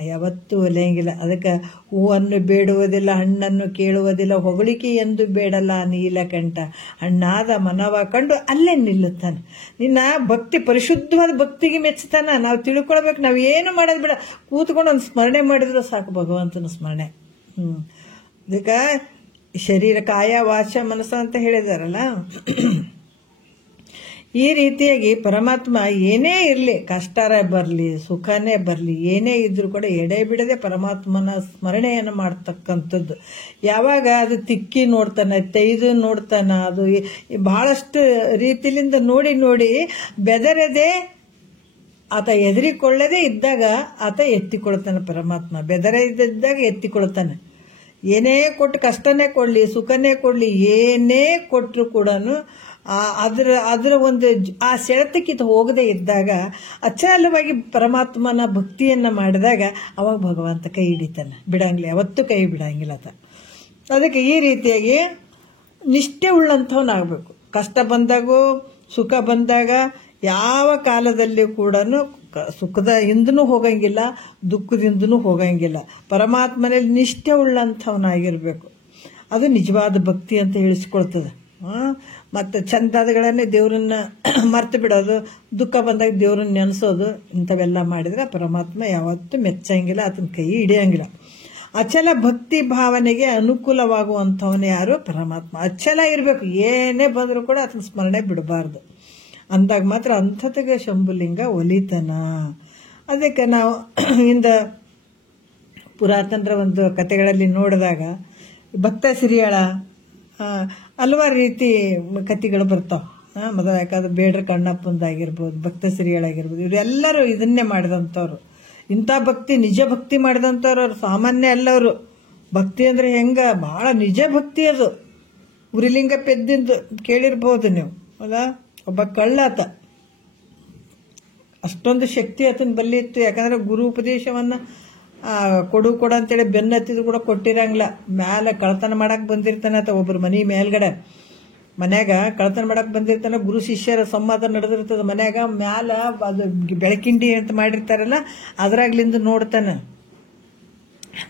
ಯಾವತ್ತೂ ಒಲೆಯಂಗಿಲ್ಲ. ಅದಕ್ಕೆ ಹೂವನ್ನು ಬೇಡುವುದಿಲ್ಲ, ಹಣ್ಣನ್ನು ಕೇಳುವುದಿಲ್ಲ, ಹೊಗಳಿಕೆ ಎಂದು ಬೇಡಲ್ಲ ನೀಲಕಂಠ, ಹಣ್ಣಾದ ಮನವ ಕಂಡು ಅಲ್ಲೇ ನಿಲ್ಲುತ್ತಾನೆ. ನಿನ್ನ ಭಕ್ತಿ ಪರಿಶುದ್ಧವಾದ ಭಕ್ತಿಗೆ ಮೆಚ್ಚುತ್ತಾನ. ನಾವು ತಿಳ್ಕೊಳ್ಬೇಕು, ನಾವು ಏನು ಮಾಡೋದು ಬೇಡ, ಕೂತ್ಕೊಂಡು ಒಂದು ಸ್ಮರಣೆ ಮಾಡಿದ್ರೆ ಸಾಕು, ಭಗವಂತನ ಸ್ಮರಣೆ. ಅದಕ್ಕೆ ಶರೀರ ಕಾಯ ವಾಚ ಮನಸ್ಸ ಅಂತ ಹೇಳಿದಾರಲ್ಲ, ಈ ರೀತಿಯಾಗಿ ಪರಮಾತ್ಮ ಏನೇ ಇರಲಿ, ಕಷ್ಟರೇ ಬರಲಿ ಸುಖನೇ ಬರಲಿ, ಏನೇ ಇದ್ರೂ ಕೂಡ ಎಡೆ ಬಿಡದೆ ಪರಮಾತ್ಮನ ಸ್ಮರಣೆಯನ್ನು ಮಾಡ್ತಕ್ಕಂಥದ್ದು. ಯಾವಾಗ ಅದು ತಿಕ್ಕಿ ನೋಡ್ತಾನೆ, ತೆಯ್ದು ನೋಡ್ತಾನೆ, ಅದು ಬಹಳಷ್ಟು ರೀತಿಲಿಂದ ನೋಡಿ ನೋಡಿ ಬೆದರದೆ ಆತ ಎದುರಿಕೊಳ್ಳದೆ ಇದ್ದಾಗ ಆತ ಎತ್ತಿಕೊಳ್ತಾನೆ. ಪರಮಾತ್ಮ ಬೆದರದಿದ್ದಾಗ ಎತ್ತಿಕೊಳ್ತಾನೆ. ಏನೇ ಕೊಟ್ಟು, ಕಷ್ಟನೇ ಕೊಡಲಿ ಸುಖನೇ ಕೊಡಲಿ, ಏನೇ ಕೊಟ್ಟರು ಕೂಡ ಅದರ ಒಂದು ಆ ಸೆಳೆತಕ್ಕಿಂತ ಹೋಗದೆ ಇದ್ದಾಗ ಅಚಲವಾಗಿ ಪರಮಾತ್ಮನ ಭಕ್ತಿಯನ್ನು ಮಾಡಿದಾಗ ಅವಾಗ ಭಗವಂತ ಕೈ ಹಿಡಿತಾನೆ, ಬಿಡಂಗಿಲ್ಲ, ಯಾವತ್ತೂ ಕೈ ಬಿಡಂಗಿಲ್ಲ ಆತ. ಅದಕ್ಕೆ ಈ ರೀತಿಯಾಗಿ ನಿಷ್ಠೆ ಉಳ್ಳಂಥವನಾಗಬೇಕು. ಕಷ್ಟ ಬಂದಾಗೂ ಸುಖ ಬಂದಾಗ ಯಾವ ಕಾಲದಲ್ಲಿ ಕೂಡ ಸುಖದ ಹಿಂದನೂ ಹೋಗಂಗಿಲ್ಲ, ದುಃಖದಿಂದನೂ ಹೋಗಂಗಿಲ್ಲ. ಪರಮಾತ್ಮನಲ್ಲಿ ನಿಷ್ಠೆ ಉಳ್ಳಂಥವನಾಗಿರ್ಬೇಕು. ಅದು ನಿಜವಾದ ಭಕ್ತಿ ಅಂತ ಹೇಳಿಸ್ಕೊಳ್ತದೆ. ಮತ್ತು ಚಂದಾದಗಳನ್ನೇ ದೇವ್ರನ್ನ ಮರ್ತು ಬಿಡೋದು, ದುಃಖ ಬಂದಾಗ ದೇವ್ರನ್ನ ನೆನೆಸೋದು, ಇಂಥವೆಲ್ಲ ಮಾಡಿದ್ರೆ ಪರಮಾತ್ಮ ಯಾವತ್ತೂ ಮೆಚ್ಚಂಗಿಲ್ಲ, ಆತನ ಕೈ ಹಿಡಿಯಂಗಿಲ್ಲ. ಅಚಲ ಭಕ್ತಿ ಭಾವನೆಗೆ ಅನುಕೂಲವಾಗುವಂಥವನೇ ಯಾರು? ಪರಮಾತ್ಮ. ಅಚಲ ಇರಬೇಕು, ಏನೇ ಬಂದರೂ ಕೂಡ ಆತನ ಸ್ಮರಣೆ ಬಿಡಬಾರ್ದು. ಅಂದಾಗ ಮಾತ್ರ ಅಂಥತಿಗೆ ಶಂಭುಲಿಂಗ ಒಲಿತನ. ಅದಕ್ಕೆ ನಾವು ಇಂದ ಪುರಾತನರ ಒಂದು ಕಥೆಗಳಲ್ಲಿ ನೋಡಿದಾಗ ಭಕ್ತ ಸಿರಿಯಾಳ ಹಲವಾರು ರೀತಿ ಕಥೆಗಳು ಬರ್ತಾವೆ. ಮೊದಲು ಯಾಕಂದ್ರೆ ಬೇಡ್ರ ಕಣ್ಣಪ್ಪಂದಾಗಿರ್ಬೋದು, ಭಕ್ತ ಸಿರಿಯಾಳಾಗಿರ್ಬೋದು, ಇವರೆಲ್ಲರೂ ಇದನ್ನೇ ಮಾಡಿದಂಥವ್ರು. ಇಂಥ ಭಕ್ತಿ, ನಿಜ ಭಕ್ತಿ ಮಾಡಿದಂಥವ್ರು. ಅವ್ರು ಸಾಮಾನ್ಯ ಅಲ್ಲವರು. ಭಕ್ತಿ ಅಂದರೆ ಹೆಂಗೆ, ಭಾಳ ನಿಜ ಭಕ್ತಿ ಅದು. ಉರಿಲಿಂಗ ಪೆದ್ದಿಂದು ಕೇಳಿರ್ಬೋದು ನೀವು, ಅಲ್ಲ? ಒಬ್ಬ ಕಳ್ಳಾತ, ಅಷ್ಟೊಂದು ಶಕ್ತಿ ಆತನ ಬಲ್ಲಿ ಇತ್ತು. ಯಾಕಂದ್ರೆ ಗುರು ಉಪದೇಶವನ್ನು ಕೊಡು ಅಂತೇಳಿ ಬೆನ್ನತ್ತಿದ್ರು ಕೂಡ ಕೊಟ್ಟಿರಂಗಿಲ್ಲ. ಮ್ಯಾಲೆ ಕಳ್ತನ ಮಾಡಕ್ಕೆ ಬಂದಿರ್ತಾನೆ ಆತ. ಒಬ್ಬರು ಮನೆ ಮೇಲ್ಗಡೆ ಮನ್ಯಾಗ ಕಳ್ತನ ಮಾಡಕ್ಕೆ ಬಂದಿರ್ತಾನೆ. ಗುರು ಶಿಷ್ಯರ ಸಂವಾದ ನಡೆದಿರ್ತದೆ ಮನ್ಯಾಗ. ಮ್ಯಾಲ ಅದು ಬೆಳಕಿಂಡಿ ಅಂತ ಮಾಡಿರ್ತಾರಲ್ಲ, ಅದರಾಗ್ಲಿಂದ ನೋಡ್ತಾನೆ.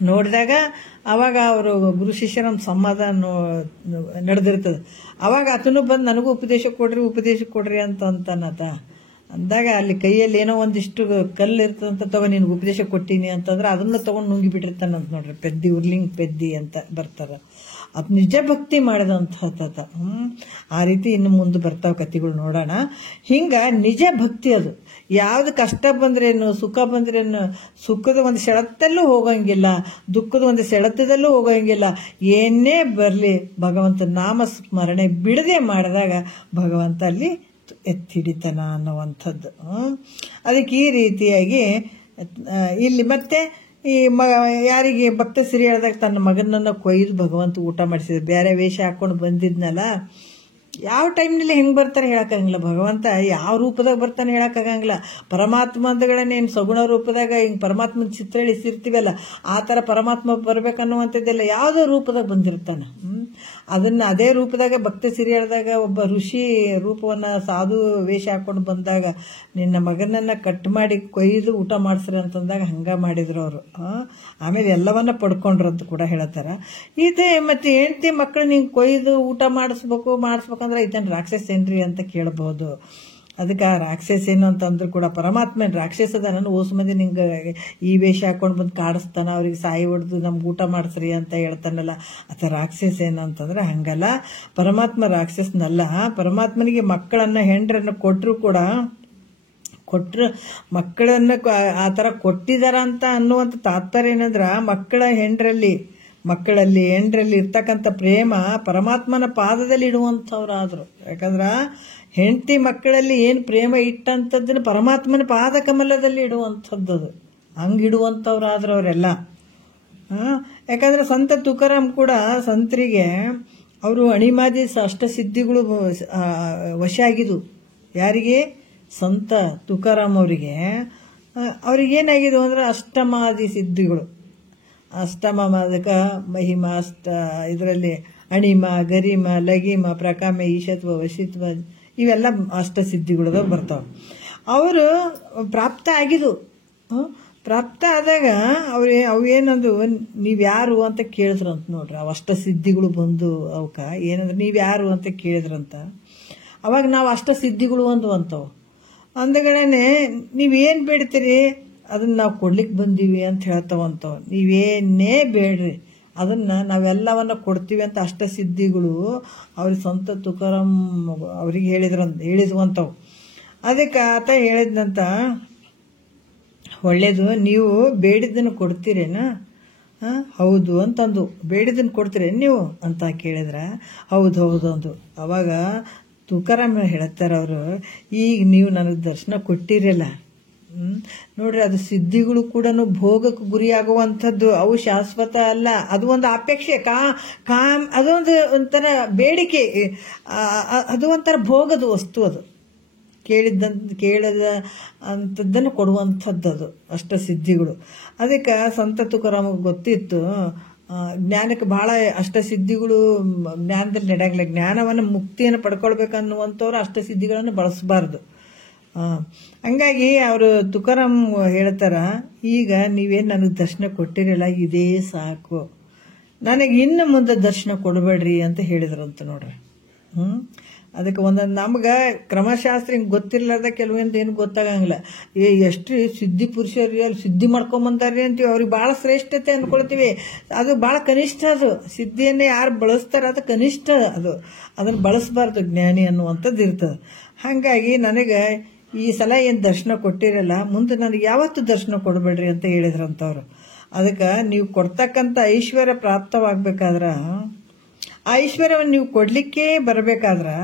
ನೋಡಿದಾಗ ಅವಾಗ ಅವರು ಗುರು ಶಿಷ್ಯರ ಸಂವಾದ ನಡೆದಿರ್ತದೆ. ಅವಾಗ ಆತನು ಬಂದು ನನಗೂ ಉಪದೇಶ ಕೊಡ್ರಿ ಅಂತ ಅಂತಾನತ. ಅಂದಾಗ ಅಲ್ಲಿ ಕೈಯಲ್ಲಿ ಏನೋ ಒಂದಿಷ್ಟು ಕಲ್ಲು ಇರ್ತದಂತ, ತಗೋ ನಿನ್ಗೆ ಉಪದೇಶ ಕೊಟ್ಟೀನಿ ಅಂತಂದ್ರೆ ಅದನ್ನ ತಗೊಂಡು ನುಂಗಿ ಬಿಟ್ಟಿರ್ತಾನಂತ ನೋಡ್ರಿ. ಪೆದ್ದಿ, ಉರ್ಲಿಂಗ್ ಪೆದ್ದಿ ಅಂತ ಬರ್ತಾರ. ಅದು ನಿಜ ಭಕ್ತಿ ಮಾಡಿದಂಥ ಆ ರೀತಿ ಇನ್ನು ಮುಂದೆ ಬರ್ತಾವ ಕಥೆಗಳು, ನೋಡೋಣ. ಹಿಂಗ ನಿಜ ಭಕ್ತಿ ಅದು. ಯಾವ್ದು ಕಷ್ಟ ಬಂದ್ರೇನು, ಸುಖ ಬಂದ್ರೇನು, ಸುಖದ ಒಂದು ಸೆಳೆತಲ್ಲೂ ಹೋಗಂಗಿಲ್ಲ, ದುಃಖದ ಒಂದು ಸೆಳೆತದಲ್ಲೂ ಹೋಗಂಗಿಲ್ಲ. ಏನೇ ಬರಲಿ ಭಗವಂತ ನಾಮ ಸ್ಮರಣೆ ಬಿಡದೆ ಮಾಡಿದಾಗ ಭಗವಂತ ಅಲ್ಲಿ ಎತ್ತಿಡಿತನ ಅನ್ನುವಂಥದ್ದು. ಅದಕ್ಕೆ ಈ ರೀತಿಯಾಗಿ ಇಲ್ಲಿ ಮತ್ತೆ ಈ ಯಾರಿಗೆ ಭಕ್ತ ಸಿರಿಯಾಳದಾಗ ತನ್ನ ಮಗನನ್ನು ಕೊಯ್ದು ಭಗವಂತ ಊಟ ಮಾಡಿಸಿದ. ಬೇರೆ ವೇಷ ಹಾಕೊಂಡು ಬಂದಿದ್ನಲ್ಲ, ಯಾವ ಟೈಮ್ನಲ್ಲಿ ಹೆಂಗೆ ಬರ್ತಾರೆ ಹೇಳಕ್ಕಾಗಂಗಿಲ್ಲ. ಭಗವಂತ ಯಾವ ರೂಪದಾಗ ಬರ್ತಾನೆ ಹೇಳಕ್ಕಾಗಂಗಿಲ್ಲ. ಪರಮಾತ್ಮ ಅಂದಗಳನ್ನೇನು ಸಗುಣ ರೂಪದಾಗ ಹಿಂಗೆ ಪರಮಾತ್ಮನ ಚಿತ್ರ ಇಳಿಸಿರ್ತೀವಲ್ಲ, ಆ ಥರ ಪರಮಾತ್ಮ ಬರ್ಬೇಕನ್ನುವಂಥದ್ದೆಲ್ಲ ಯಾವುದೋ ರೂಪದಾಗ ಬಂದಿರ್ತಾನೆ. ಅದನ್ನು ಅದೇ ರೂಪದಾಗ ಭಕ್ತ ಸಿರಿಯಾಳದಾಗ ಒಬ್ಬ ಋಷಿ ರೂಪವನ್ನು ಸಾಧು ವೇಷ ಹಾಕೊಂಡು ಬಂದಾಗ ನಿನ್ನ ಮಗನನ್ನು ಕಟ್ ಮಾಡಿ ಕೊಯ್ದು ಊಟ ಮಾಡಿಸ್ರಿ ಅಂತಂದಾಗ ಹಂಗೆ ಮಾಡಿದ್ರು ಅವರು. ಆಮೇಲೆ ಎಲ್ಲವನ್ನ ಪಡ್ಕೊಂಡ್ರಂತ ಕೂಡ ಹೇಳ್ತಾರೆ. ಇದೇ ಮತ್ತು ಹೆಂಡತಿ ಮಕ್ಕಳು ನಿಂಗೆ ಕೊಯ್ದು ಊಟ ಮಾಡಿಸ್ಬೇಕಂದ್ರೆ ಇದನ್ನು ರಾಕ್ಷಸ ಏನ್ರಿ ಅಂತ ಕೇಳ್ಬೋದು. ಅದಕ್ಕೆ ಆ ರಾಕ್ಷಸ ಏನು ಅಂತಂದ್ರು ಕೂಡ ಪರಮಾತ್ಮನ ರಾಕ್ಷಸದ ನಾನು ಓಸು ಮಂದಿ ನಿಂಗೆ ಈ ವೇಷ ಹಾಕೊಂಡು ಬಂದು ಕಾಡಿಸ್ತಾನ, ಅವ್ರಿಗೆ ಸಾಯಿ ಹೊಡೆದು ನಮ್ಗೆ ಊಟ ಮಾಡಿಸ್ರಿ ಅಂತ ಹೇಳ್ತಾನಲ್ಲ, ಅಥವಾ ರಾಕ್ಷಸ ಏನು ಅಂತಂದ್ರೆ ಹಂಗಲ್ಲ. ಪರಮಾತ್ಮ ರಾಕ್ಷಸನಲ್ಲ. ಪರಮಾತ್ಮನಿಗೆ ಮಕ್ಕಳನ್ನು ಹೆಂಡ್ರನ್ನು ಕೊಟ್ಟರು ಮಕ್ಕಳನ್ನು ಆ ಥರ ಕೊಟ್ಟಿದಾರ ಅಂತ ಅನ್ನುವಂಥ ತಾತ್ಪರ್ಯ ಏನಂದ್ರೆ ಮಕ್ಕಳಲ್ಲಿ ಹೆಂಡ್ರಲ್ಲಿ ಇರ್ತಕ್ಕಂಥ ಪ್ರೇಮ ಪರಮಾತ್ಮನ ಪಾದದಲ್ಲಿ ಇಡುವಂಥವ್ರಾದ್ರು. ಯಾಕಂದ್ರೆ ಹೆಂಡತಿ ಮಕ್ಕಳಲ್ಲಿ ಏನು ಪ್ರೇಮ ಇಟ್ಟಂಥದ್ದನ್ನು ಪರಮಾತ್ಮನ ಪಾದ ಕಮಲದಲ್ಲಿ ಇಡುವಂಥದ್ದು. ಹಂಗಿಡುವಂಥವ್ರಾದ್ರು ಅವರೆಲ್ಲ. ಯಾಕಂದ್ರೆ ಸಂತ ತುಕಾರಾಮ್ ಕೂಡ ಸಂತರಿಗೆ ಅವರು ಅಣಿಮಾದಿ ಅಷ್ಟಸಿದ್ಧಿಗಳು ವಶ ಆಗಿದ್ವು. ಯಾರಿಗೆ? ಸಂತ ತುಕಾರಾಮ್ ಅವರಿಗೆ. ಅವ್ರಿಗೇನಾಗಿದ್ವು ಅಂದ್ರೆ ಅಷ್ಟಮಾದಿ ಸಿದ್ಧಿಗಳು. ಅಷ್ಟಮ ಅದಕ್ಕೆ ಮಹಿಮ ಇದರಲ್ಲಿ ಅಣಿಮ, ಗರಿಮ, ಲಗಿಮ, ಪ್ರಕಾಮ, ಈಶತ್ವ, ವಶಿತ್ವ ಇವೆಲ್ಲ ಅಷ್ಟಸಿದ್ಧಿಗಳದಾಗ ಬರ್ತಾವೆ. ಅವರು ಪ್ರಾಪ್ತ ಆಗಿದ್ದು. ಪ್ರಾಪ್ತ ಆದಾಗ ಅವೇನಂದು ನೀವ್ಯಾರು ಅಂತ ಕೇಳಿದ್ರಂತ ನೋಡ್ರಿ. ಅವು ಅಷ್ಟಸಿದ್ಧಿಗಳು ಬಂದು ಅವಕ್ಕೆ ಏನಂದ್ರೆ ನೀವ್ಯಾರು ಅಂತ ಕೇಳಿದ್ರಂತ. ಅವಾಗ ನಾವು ಅಷ್ಟಸಿದ್ಧಿಗಳು ಅಂಥವು ಅಂದಗಳೇ ನೀವೇನು ಬೇಡ್ತೀರಿ ಅದನ್ನು ನಾವು ಕೊಡ್ಲಿಕ್ಕೆ ಬಂದೀವಿ ಅಂತ ಹೇಳ್ತಾವಂಥವು. ನೀವೇನೇ ಬೇಡ್ರಿ ಅದನ್ನು ನಾವೆಲ್ಲವನ್ನ ಕೊಡ್ತೀವಿ ಅಂತ ಅಷ್ಟಸಿದ್ಧಿಗಳು ಅವ್ರಿಗೆ ಸ್ವಂತ ತುಕಾರಾಮ್ ಅವ್ರಿಗೆ ಹೇಳಿದ್ವಂಥವು. ಅದಕ್ಕೆ ಆತ ಹೇಳಿದ್ನಂತ, ಒಳ್ಳೇದು ನೀವು ಬೇಡಿದ್ದನ್ನು ಕೊಡ್ತೀರೇನ? ಹೌದು ಅಂತಂದು. ಬೇಡಿದ್ದನ್ನು ಕೊಡ್ತೀರೇನು ನೀವು ಅಂತ ಕೇಳಿದ್ರೆ ಹೌದು ಅಂದು. ಅವಾಗ ತುಕಾರಾಮ್ ಹೇಳ್ತಾರೆ ಅವರು, ಈಗ ನೀವು ನನಗೆ ದರ್ಶನ ಕೊಟ್ಟಿರಲ್ಲ ನೋಡ್ರಿ, ಅದು ಸಿದ್ಧಿಗಳು ಕೂಡ ಭೋಗಕ್ಕೆ ಗುರಿಯಾಗುವಂಥದ್ದು. ಅವು ಶಾಶ್ವತ ಅಲ್ಲ. ಅದು ಒಂದು ಅಪೇಕ್ಷೆ, ಅದೊಂದು ಒಂಥರ ಬೇಡಿಕೆ, ಅದು ಒಂಥರ ಭೋಗದ ವಸ್ತು. ಅದು ಕೇಳಿದ ಅಂಥದ್ದನ್ನು ಕೊಡುವಂಥದ್ದು ಅದು ಅಷ್ಟಸಿದ್ಧಿಗಳು. ಅದಕ್ಕೆ ಸಂತ ತುಕಾರಾಮಗೆ ಗೊತ್ತಿತ್ತು ಜ್ಞಾನಕ್ಕೆ ಭಾಳ ಅಷ್ಟಸಿದ್ಧಿಗಳು ಜ್ಞಾನದಲ್ಲಿ ನಡೆಯಂಗಿಲ್ಲ. ಜ್ಞಾನವನ್ನು ಮುಕ್ತಿಯನ್ನು ಪಡ್ಕೊಳ್ಬೇಕನ್ನುವಂಥವ್ರು ಅಷ್ಟಸಿದ್ಧಿಗಳನ್ನು ಬಳಸಬಾರ್ದು. ಹಂಗಾಗಿ ಅವರು ತುಕಾರಾಮ್ ಹೇಳ್ತಾರ, ಈಗ ನೀವೇನು ನನಗೆ ದರ್ಶನ ಕೊಟ್ಟಿರಲ್ಲ ಇದೇ ಸಾಕು, ನನಗೆ ಇನ್ನು ಮುಂದೆ ದರ್ಶನ ಕೊಡಬೇಡ್ರಿ ಅಂತ ಹೇಳಿದ್ರಂತ ನೋಡ್ರಿ. ಅದಕ್ಕೆ ಒಂದೊಂದು ನಮ್ಗೆ ಕ್ರಮಶಾಸ್ತ್ರ ಹಿಂಗೆ ಗೊತ್ತಿರ್ಲಾರ್ದ ಕೆಲವೊಂದು ಏನು ಗೊತ್ತಾಗಂಗಿಲ್ಲ. ಎಷ್ಟು ಸಿದ್ಧಿ ಪುರುಷರು ಅಲ್ಲಿ ಸಿದ್ಧಿ ಮಾಡ್ಕೊಂಬಂತಾರ್ರಿ ಅಂತೀವಿ, ಅವ್ರಿಗೆ ಭಾಳ ಶ್ರೇಷ್ಠತೆ ಅಂದ್ಕೊಳ್ತೀವಿ. ಅದು ಭಾಳ ಕನಿಷ್ಠ. ಅದು ಸಿದ್ಧಿಯನ್ನೇ ಯಾರು ಬಳಸ್ತಾರ ಅದು ಕನಿಷ್ಠ. ಅದನ್ನು ಬಳಸಬಾರ್ದು, ಜ್ಞಾನಿ ಅನ್ನುವಂಥದ್ದು ಇರ್ತದೆ. ಹಾಗಾಗಿ ನನಗೆ ಈ ಸಲ ಏನು ದರ್ಶನ ಕೊಟ್ಟಿರಲ್ಲ, ಮುಂದೆ ನನಗೆ ಯಾವತ್ತೂ ದರ್ಶನ ಕೊಡಬೇಡ್ರಿ ಅಂತ ಹೇಳಿದ್ರಂತವ್ರು. ಅದಕ್ಕೆ ನೀವು ಕೊಡ್ತಕ್ಕಂಥ ಐಶ್ವರ್ಯ ಪ್ರಾಪ್ತವಾಗಬೇಕಾದ್ರೆ, ಆ ಐಶ್ವರ್ಯವನ್ನು ನೀವು ಕೊಡಲಿಕ್ಕೆ ಬರಬೇಕಾದ್ರೆ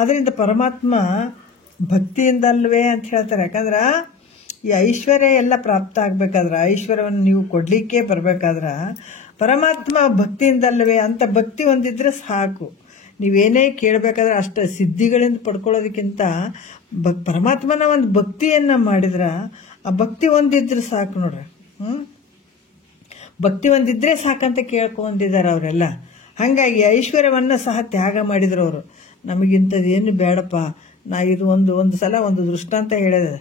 ಅದರಿಂದ ಪರಮಾತ್ಮ ಭಕ್ತಿಯಿಂದಲ್ವೇ ಅಂತ ಹೇಳ್ತಾರೆ. ಯಾಕಂದ್ರೆ ಈ ಐಶ್ವರ್ಯ ಎಲ್ಲ ಪ್ರಾಪ್ತ ಆಗಬೇಕಾದ್ರೆ, ಐಶ್ವರ್ಯವನ್ನು ನೀವು ಕೊಡಲಿಕ್ಕೆ ಬರಬೇಕಾದ್ರೆ ಪರಮಾತ್ಮ ಭಕ್ತಿಯಿಂದಲ್ವೇ ಅಂತ ಭಕ್ತಿ ಹೊಂದಿದ್ರೆ ಸಾಕು. ನೀವೇನೇ ಕೇಳಬೇಕಾದ್ರೆ ಅಷ್ಟು ಸಿದ್ಧಿಗಳಿಂದ ಪಡ್ಕೊಳ್ಳೋದಕ್ಕಿಂತ ಪರಮಾತ್ಮನ ಒಂದು ಭಕ್ತಿಯನ್ನು ಮಾಡಿದ್ರೆ, ಆ ಭಕ್ತಿ ಹೊಂದಿದ್ರೆ ಸಾಕು ನೋಡ್ರಿ. ಭಕ್ತಿ ಹೊಂದಿದ್ರೆ ಸಾಕಂತ ಕೇಳ್ಕೊಂಡಿದ್ದಾರೆ ಅವರೆಲ್ಲ. ಹಾಗಾಗಿ ಐಶ್ವರ್ಯವನ್ನು ಸಹ ತ್ಯಾಗ ಮಾಡಿದ್ರು ಅವರು. ನಮಗಿಂಥದ್ದು ಏನು ಬೇಡಪ್ಪ. ನಾ ಇದು ಒಂದು ಸಲ ಒಂದು ದೃಷ್ಟಾಂತ ಹೇಳಿದೆ.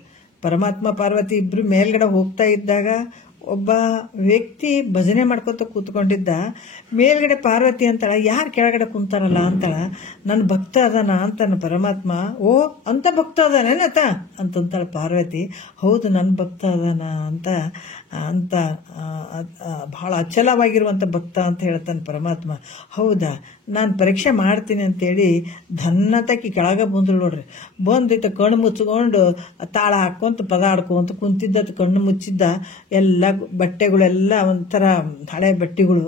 ಪರಮಾತ್ಮ ಪಾರ್ವತಿ ಇಬ್ಬರು ಮೇಲ್ಗಡೆ ಹೋಗ್ತಾ ಇದ್ದಾಗ ಒಬ್ಬ ವ್ಯಕ್ತಿ ಭಜನೆ ಮಾಡ್ಕೊತ ಕೂತ್ಕೊಂಡಿದ್ದ. ಮೇಲ್ಗಡೆ ಪಾರ್ವತಿ ಅಂತಾಳ, ಯಾರು ಕೆಳಗಡೆ ಕುಂತಾರಲ್ಲ ಅಂತಾಳ, ನನ್ನ ಭಕ್ತ ಅದಾನ ಅಂತಾನ ಪರಮಾತ್ಮ. ಓ ಅಂತ ಭಕ್ತ ಅದಾನೇನತ ಅಂತಂತಾಳ ಪಾರ್ವತಿ. ಹೌದು ನನ್ನ ಭಕ್ತ ಅದಾನ ಅಂತ ಅಂತ ಭಾಳ ಅಚಲವಾಗಿರುವಂಥ ಭಕ್ತ ಅಂತ ಹೇಳ್ತಾನೆ ಪರಮಾತ್ಮ. ಹೌದಾ, ನಾನು ಪರೀಕ್ಷೆ ಮಾಡ್ತೀನಿ ಅಂತೇಳಿ ಧನ್ನತಕ್ಕಿ ಕೆಳಗೆ ಬಂದ್ರು ನೋಡ್ರಿ. ಬಂದಿತ್ತು ಕಣ್ಣು ಮುಚ್ಕೊಂಡು ತಾಳ ಹಾಕ್ಕೊಂತ ಪದ ಆಡ್ಕೊಂತ ಕುಂತಿದ್ದ. ಕಣ್ಣು ಮುಚ್ಚಿದ್ದ. ಎಲ್ಲ ಬಟ್ಟೆಗಳೆಲ್ಲ ಒಂಥರ ಹಳೆ ಬಟ್ಟೆಗಳು,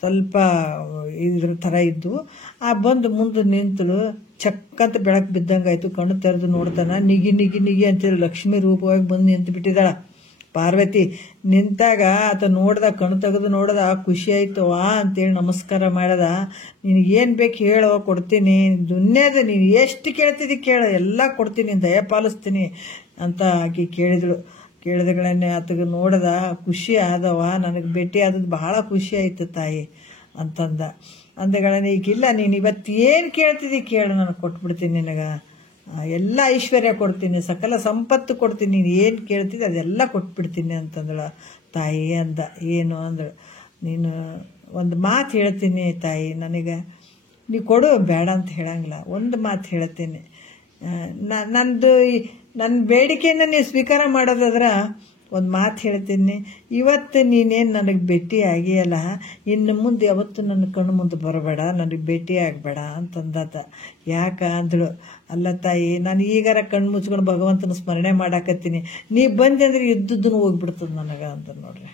ಸ್ವಲ್ಪ ಇದ್ರ ಥರ ಇದ್ದು. ಬಂದು ಮುಂದೆ ನಿಂತಳು. ಚಕ್ಕಂತ ಬೆಳಕು ಬಿದ್ದಂಗಾಯ್ತು. ಕಣ್ಣು ತೆರೆದು ನೋಡ್ತಾನ. ನಿಗಿ ನಿಗಿ ನಿಗಿ ಅಂತೇಳಿ ಲಕ್ಷ್ಮೀ ರೂಪವಾಗಿ ಬಂದು ನಿಂತು ಬಿಟ್ಟಿದ್ದಾಳ ಪಾರ್ವತಿ. ನಿಂತಾಗ ಆತ ನೋಡ್ದ, ಕಣ್ಣು ತೆಗೆದು ನೋಡ್ದ, ಖುಷಿ ಆಯ್ತು. ಅಂತೇಳಿ ನಮಸ್ಕಾರ ಮಾಡ್ದ. ನಿನಗೇನು ಬೇಕು ಹೇಳೋ, ಕೊಡ್ತೀನಿ. ದುನ್ಯಾದ ನೀನು ಎಷ್ಟು ಕೇಳ್ತಿದ್ದಿ ಕೇಳ, ಎಲ್ಲ ಕೊಡ್ತೀನಿ, ದಯ ಪಾಲಿಸ್ತೀನಿ ಅಂತ ಆಕೆ ಕೇಳಿದಳು. ಕೇಳಿದಗಳನ್ನೇ ಆತಗೆ ನೋಡ್ದ, ಖುಷಿ ಆದವ. ನನಗೆ ಭೇಟಿ ಆದದ್ದು ಬಹಳ ಖುಷಿ ಆಯ್ತು ತಾಯಿ ಅಂತಂದ. ಅಂದಗಳನ್ನ ಈಗಿಲ್ಲ, ನೀನು ಇವತ್ತು ಏನು ಕೇಳ್ತಿದ್ದಿ ಕೇಳು, ನನಗೆ ಕೊಟ್ಬಿಡ್ತೀನಿ. ನಿನಗೆ ಎಲ್ಲ ಐಶ್ವರ್ಯ ಕೊಡ್ತೀನಿ, ಸಕಲ ಸಂಪತ್ತು ಕೊಡ್ತೀನಿ, ನೀನು ಏನು ಕೇಳ್ತಿದ್ದೆ ಅದೆಲ್ಲ ಕೊಟ್ಬಿಡ್ತೀನಿ ಅಂತಂದಳು ತಾಯಿ. ಅಂದ, ಏನು ಅಂದಳು, ನೀನು ಒಂದು ಮಾತು ಹೇಳ್ತೀನಿ ತಾಯಿ, ನನಗೆ ನೀ ಕೊಡು, ಬೇಡ ಅಂತ ಹೇಳಂಗಿಲ್ಲ. ಒಂದು ಮಾತು ಹೇಳ್ತೀನಿ, ನನ್ನ ಬೇಡಿಕೆಯನ್ನು ನೀವು ಸ್ವೀಕಾರ ಮಾಡೋದಾದ್ರೆ ಒಂದು ಮಾತು ಹೇಳ್ತೀನಿ. ಇವತ್ತು ನೀನೇನು ನನಗೆ ಭೇಟಿ ಆಗಿಯಲ್ಲ, ಇನ್ನು ಮುಂದೆ ಯಾವತ್ತು ನನ್ನ ಕಣ್ಣು ಮುಂದೆ ಬರಬೇಡ, ನನಗೆ ಭೇಟಿ ಆಗಬೇಡ ಅಂತಂದಾತ. ಯಾಕ ಅಂದಳು. ಅಲ್ಲ ತಾಯಿ, ನಾನು ಈಗಾರ ಕಣ್ಣು ಮುಚ್ಕೊಂಡು ಭಗವಂತನ ಸ್ಮರಣೆ ಮಾಡಾಕತ್ತೀನಿ, ನೀ ಬಂದೆ ಅಂದ್ರೆ ಇದ್ದದ್ದನ್ನು ಹೋಗ್ಬಿಡ್ತದೆ ನನಗೆ ಅಂತ ನೋಡ್ರಿ.